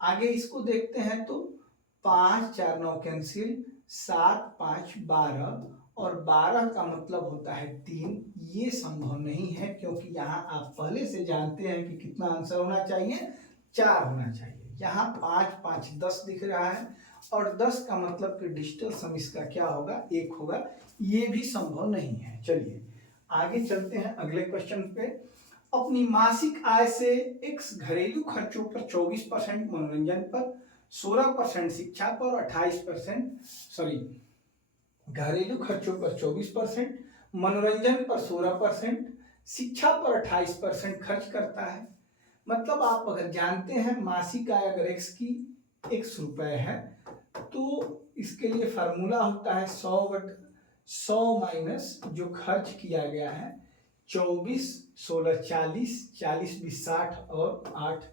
आगे इसको देखते हैं तो 5 4 9 कैंसिल, 7 5 12 और 12 का मतलब होता है 3। ये संभव नहीं है क्योंकि यहाँ आप पहले से जानते हैं कि कितना आंसर होना चाहिए, 4 होना चाहिए। यहाँ 5 5 10 दिख रहा है और 10 का मतलब कि डिजिटल सम इसका क्या होगा, 1 होगा। ये भी संभव नहीं है। चलिए आगे चलते हैं अगले क्वेश्चन पे। अपनी मासिक आय से x घरेलू खर्चों पर 24%, मनोरंजन पर 16%, शिक्षा पर 28%, घरेलू खर्चों पर 24%, मनोरंजन पर 16%, शिक्षा पर 28% खर्च करता है। मतलब आप अगर जानते हैं मासिक आय अगर x की x रुपए है तो इसके लिए फार्मूला होता है 100 माइनस जो खर्च किया गया है 24, 16 40, 40 20 60 और 8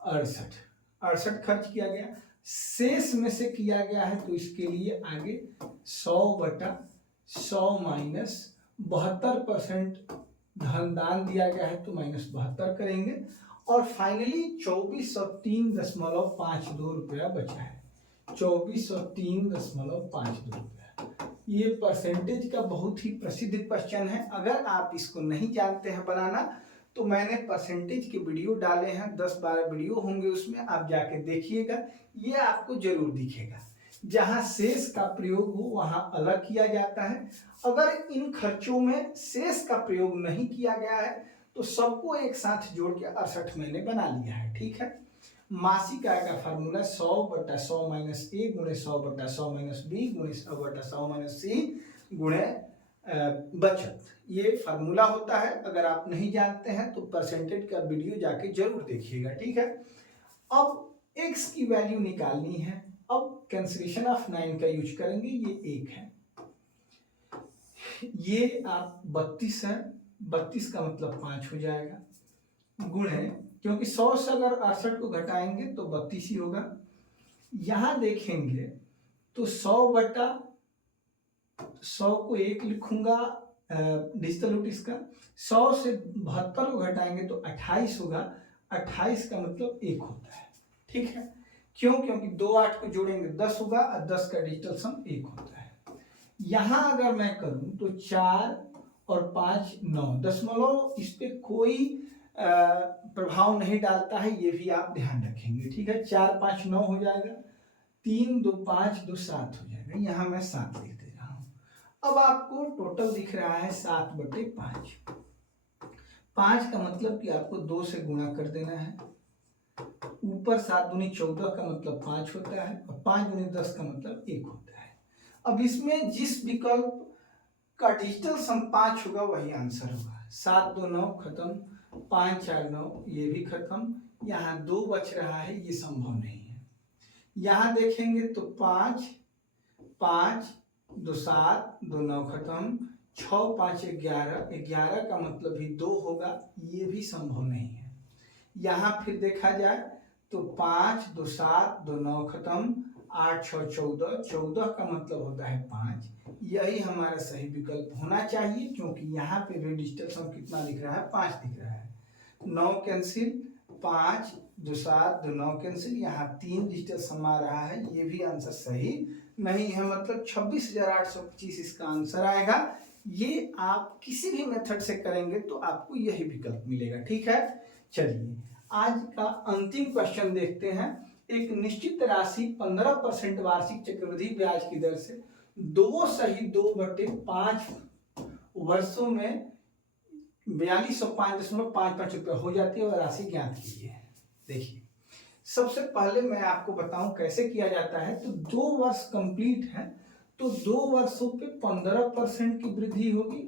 68, 68 खर्च किया गया। शेष में से किया गया है तो इसके लिए आगे 100/100 माइनस 72% धन दान दिया गया है तो -72 करेंगे और फाइनली 2403.52 रुपया बचा है। 2403.52 रुपया। ये परसेंटेज का बहुत ही प्रसिद्ध क्वेश्चन है। अगर आप इसको नहीं जानते हैं बनाना तो मैंने परसेंटेज के वीडियो डाले हैं, 10-12 वीडियो होंगे उसमें, आप जाके देखिएगा। ये आपको जरूर दिखेगा। जहां शेष का प्रयोग हो वहां अलग किया जाता है। अगर इन खर्चों में शेष का प्रयोग नहीं किया गया है तो सबको एक साथ जोड़ के 68 मैंने बना लिया है। ठीक है। मासिक आय का फार्मूला 100/100 माइनस ए गुणे 100/100 माइनस बी गुणे 100/100 माइनस सी गुणे बचत। ये फार्मूला होता है। अगर आप नहीं जानते हैं तो परसेंटेज का वीडियो जाके जरूर देखिएगा। ठीक है। अब x की वैल्यू निकालनी है। अब कैंसिलेशन ऑफ 9 का यूज करेंगे। ये 1 है, ये आप 32 है, 32 का मतलब 5 हो जाएगा गुणे, क्योंकि 100 से अगर 68 को घटाएंगे तो 32 ही होगा। यहां देखेंगे तो 100/100 को 1 लिखूंगा डिजिटल रूट इसका। 100 से 72 को घटाएंगे तो 28 होगा। 28 का मतलब 1 होता है। ठीक है। क्यों? क्योंकि 2 8 को जोड़ेंगे 10 होगा और 10 का डिजिटल सम 1 होता है। यहां अगर मैं करूं तो 4 और 5 9, दशमलव इस पे कोई प्रभाव नहीं डालता है। ये भी आप ध्यान रखेंगे। ठीक है। 4 5 9 हो जाएगा, 3 2 5 2 7 हो जाएगा। यहां मैं 7 लिख दे रहा हूं। अब आपको टोटल दिख रहा है 7/5। 5 का मतलब कि आपको 2 से गुणा कर देना है। ऊपर 7 दूनी 14 का मतलब 5 होता है और 5 दूनी 10 का मतलब 1 होता है। अब इसमें जिस विकल्प का डिजिटल सम 5 होगा वही आंसर होगा। 7 2 9 खत्म, 5 4 9 ये भी खत्म। यहाँ 2 बच रहा है, ये संभव नहीं है। यहाँ देखेंगे तो 5 5 2 7 2 9 खत्म, 6 5 11, 11 का मतलब भी 2 होगा। ये भी संभव नहीं है। यहाँ फिर देखा जाए तो 5 2 7 2 9 खत्म, 8 6 14, 14 का मतलब होता है 5। यही हमारा सही विकल्प होना चाहिए क्योंकि यहाँ पे भी डिजिटल सम कितना दिख रहा है, 5 दिख रहा है। 9 कैंसिल, 5 2 7 2 9 कैंसिल, यहाँ 3 डिजिटल सम आ रहा है। ये भी आंसर सही नहीं है। मतलब 26,825 इसका आंसर आएगा। ये आप किसी भी मेथड से करेंगे तो आपको यही विकल्प मिलेगा। ठीक है। चलिए आज का अंतिम क्वेश्चन देखते हैं। एक निश्चित राशि 15% वार्षिक चक्रवृद्धि ब्याज की दर से 2/5 वर्षों में 4205.55 रुपये हो जाती है और राशि ज्ञात कीजिए। देखिए सबसे पहले मैं आपको बताऊं कैसे किया जाता है। तो 2 वर्ष कंप्लीट है तो 2 वर्षों पे 15% की वृद्धि होगी,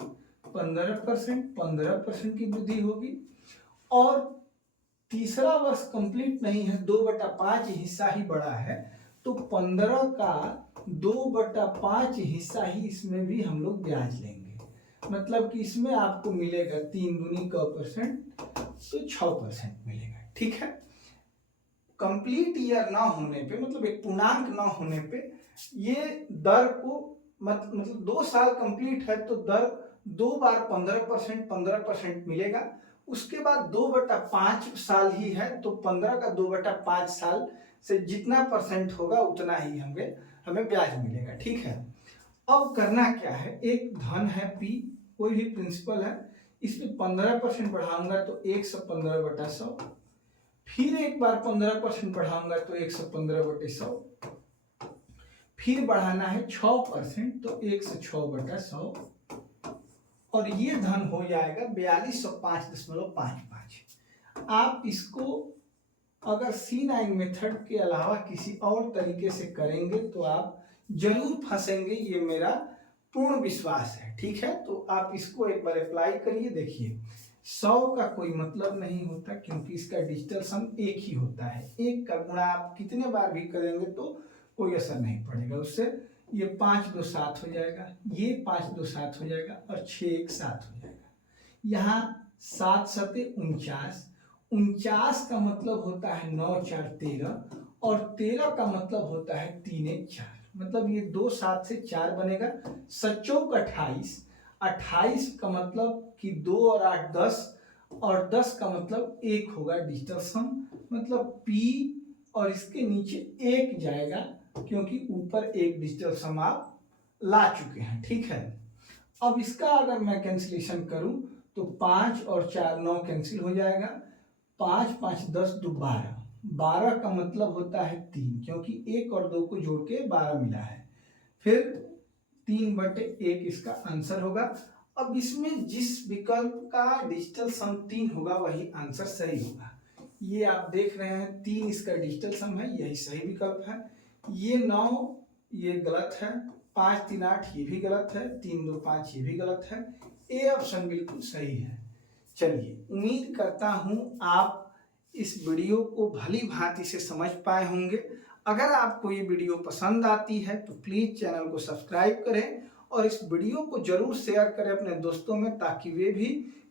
15% की वृद्धि होगी। और तीसरा वर्ष कंप्लीट नहीं है, 2/5 हिस्सा ही बड़ा है तो 15 का 2/5 हिस्सा ही इसमें भी हम लोग ब्याज लेंगे। मतलब कि इसमें आपको मिलेगा 3 दूनी 9%, तो 6% मिलेगा। ठीक है, कंप्लीट ईयर ना होने पे, मतलब एक पूर्णांक ना होने पे ये दर को मतलब 2 साल कंप्लीट है तो दर 2 बार 15% मिलेगा। उसके बाद 2/5 साल ही है तो 15 का 2/5 साल से जितना परसेंट होगा उतना ही हमें ब्याज मिलेगा। ठीक है, अब करना क्या है, एक धन है P, कोई भी प्रिंसिपल है, इस पे 15% बढ़ाऊंगा तो 115/100, फिर एक बार 15% बढ़ाऊंगा तो 115/100, फिर बढ़ाना है 6% तो 106/100, और ये धन हो जाएगा 4205.55। आप इसको अगर C9 मेथड के अलावा किसी और तरीके से करेंगे तो आप जरूर फंसेंगे, ये मेरा पूर्ण विश्वास है। ठीक है, तो आप इसको एक बार अप्लाई करिए, देखिए 100 का कोई मतलब नहीं होता क्योंकि इसका डिजिटल सम एक ही होता है। एक का गुणा आप कितने बार भी करेंगे तो कोई असर नहीं पड़ेगा उससे। ये 5 2 7 हो जाएगा, ये 5 2 7 हो जाएगा और 6 1 7 हो जाएगा। यहाँ 7 7 49, 49 का मतलब होता है 9 4 13, और 13 का मतलब होता है 3 1 4, मतलब ये 2 7 से 4 बनेगा। 7 28, 28 का मतलब कि 2 और 8 10, और 10 का मतलब 1 होगा डिजिटल सम, मतलब P और इसके नीचे 1 जाएगा क्योंकि ऊपर एक डिजिटल सम आप ला चुके हैं। ठीक है, अब इसका अगर मैं कैंसिलेशन करूं तो 5 और 4 9 कैंसिल हो जाएगा, 5 5 10 2 12, 12 का मतलब होता है 3 क्योंकि 1 और 2 को जोड़ के 12 मिला है, फिर 3/1 इसका आंसर होगा। अब इसमें जिस विकल्प का डिजिटल सम 3 होगा वही आंसर सही होगा। ये आप देख रहे हैं 3 इसका डिजिटल सम है, यही सही विकल्प है। ये 9 ये गलत है, 5 3 8 ये भी गलत है, 3 2 5 ये भी गलत है, ए ऑप्शन बिल्कुल सही है। चलिए, उम्मीद करता हूं आप इस वीडियो को भली भांति से समझ पाए होंगे। अगर आपको ये वीडियो पसंद आती है तो प्लीज चैनल को सब्सक्राइब करें और इस वीडियो को जरूर शेयर करें अपने दोस्तों में, ताकि वे भी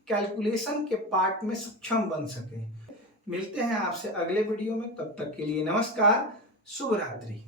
कैलकुलेशन के पार्ट में सक्षम बन सके। मिलते हैं आपसे अगले वीडियो में, तब तक के लिए नमस्कार, शुभ रात्रि।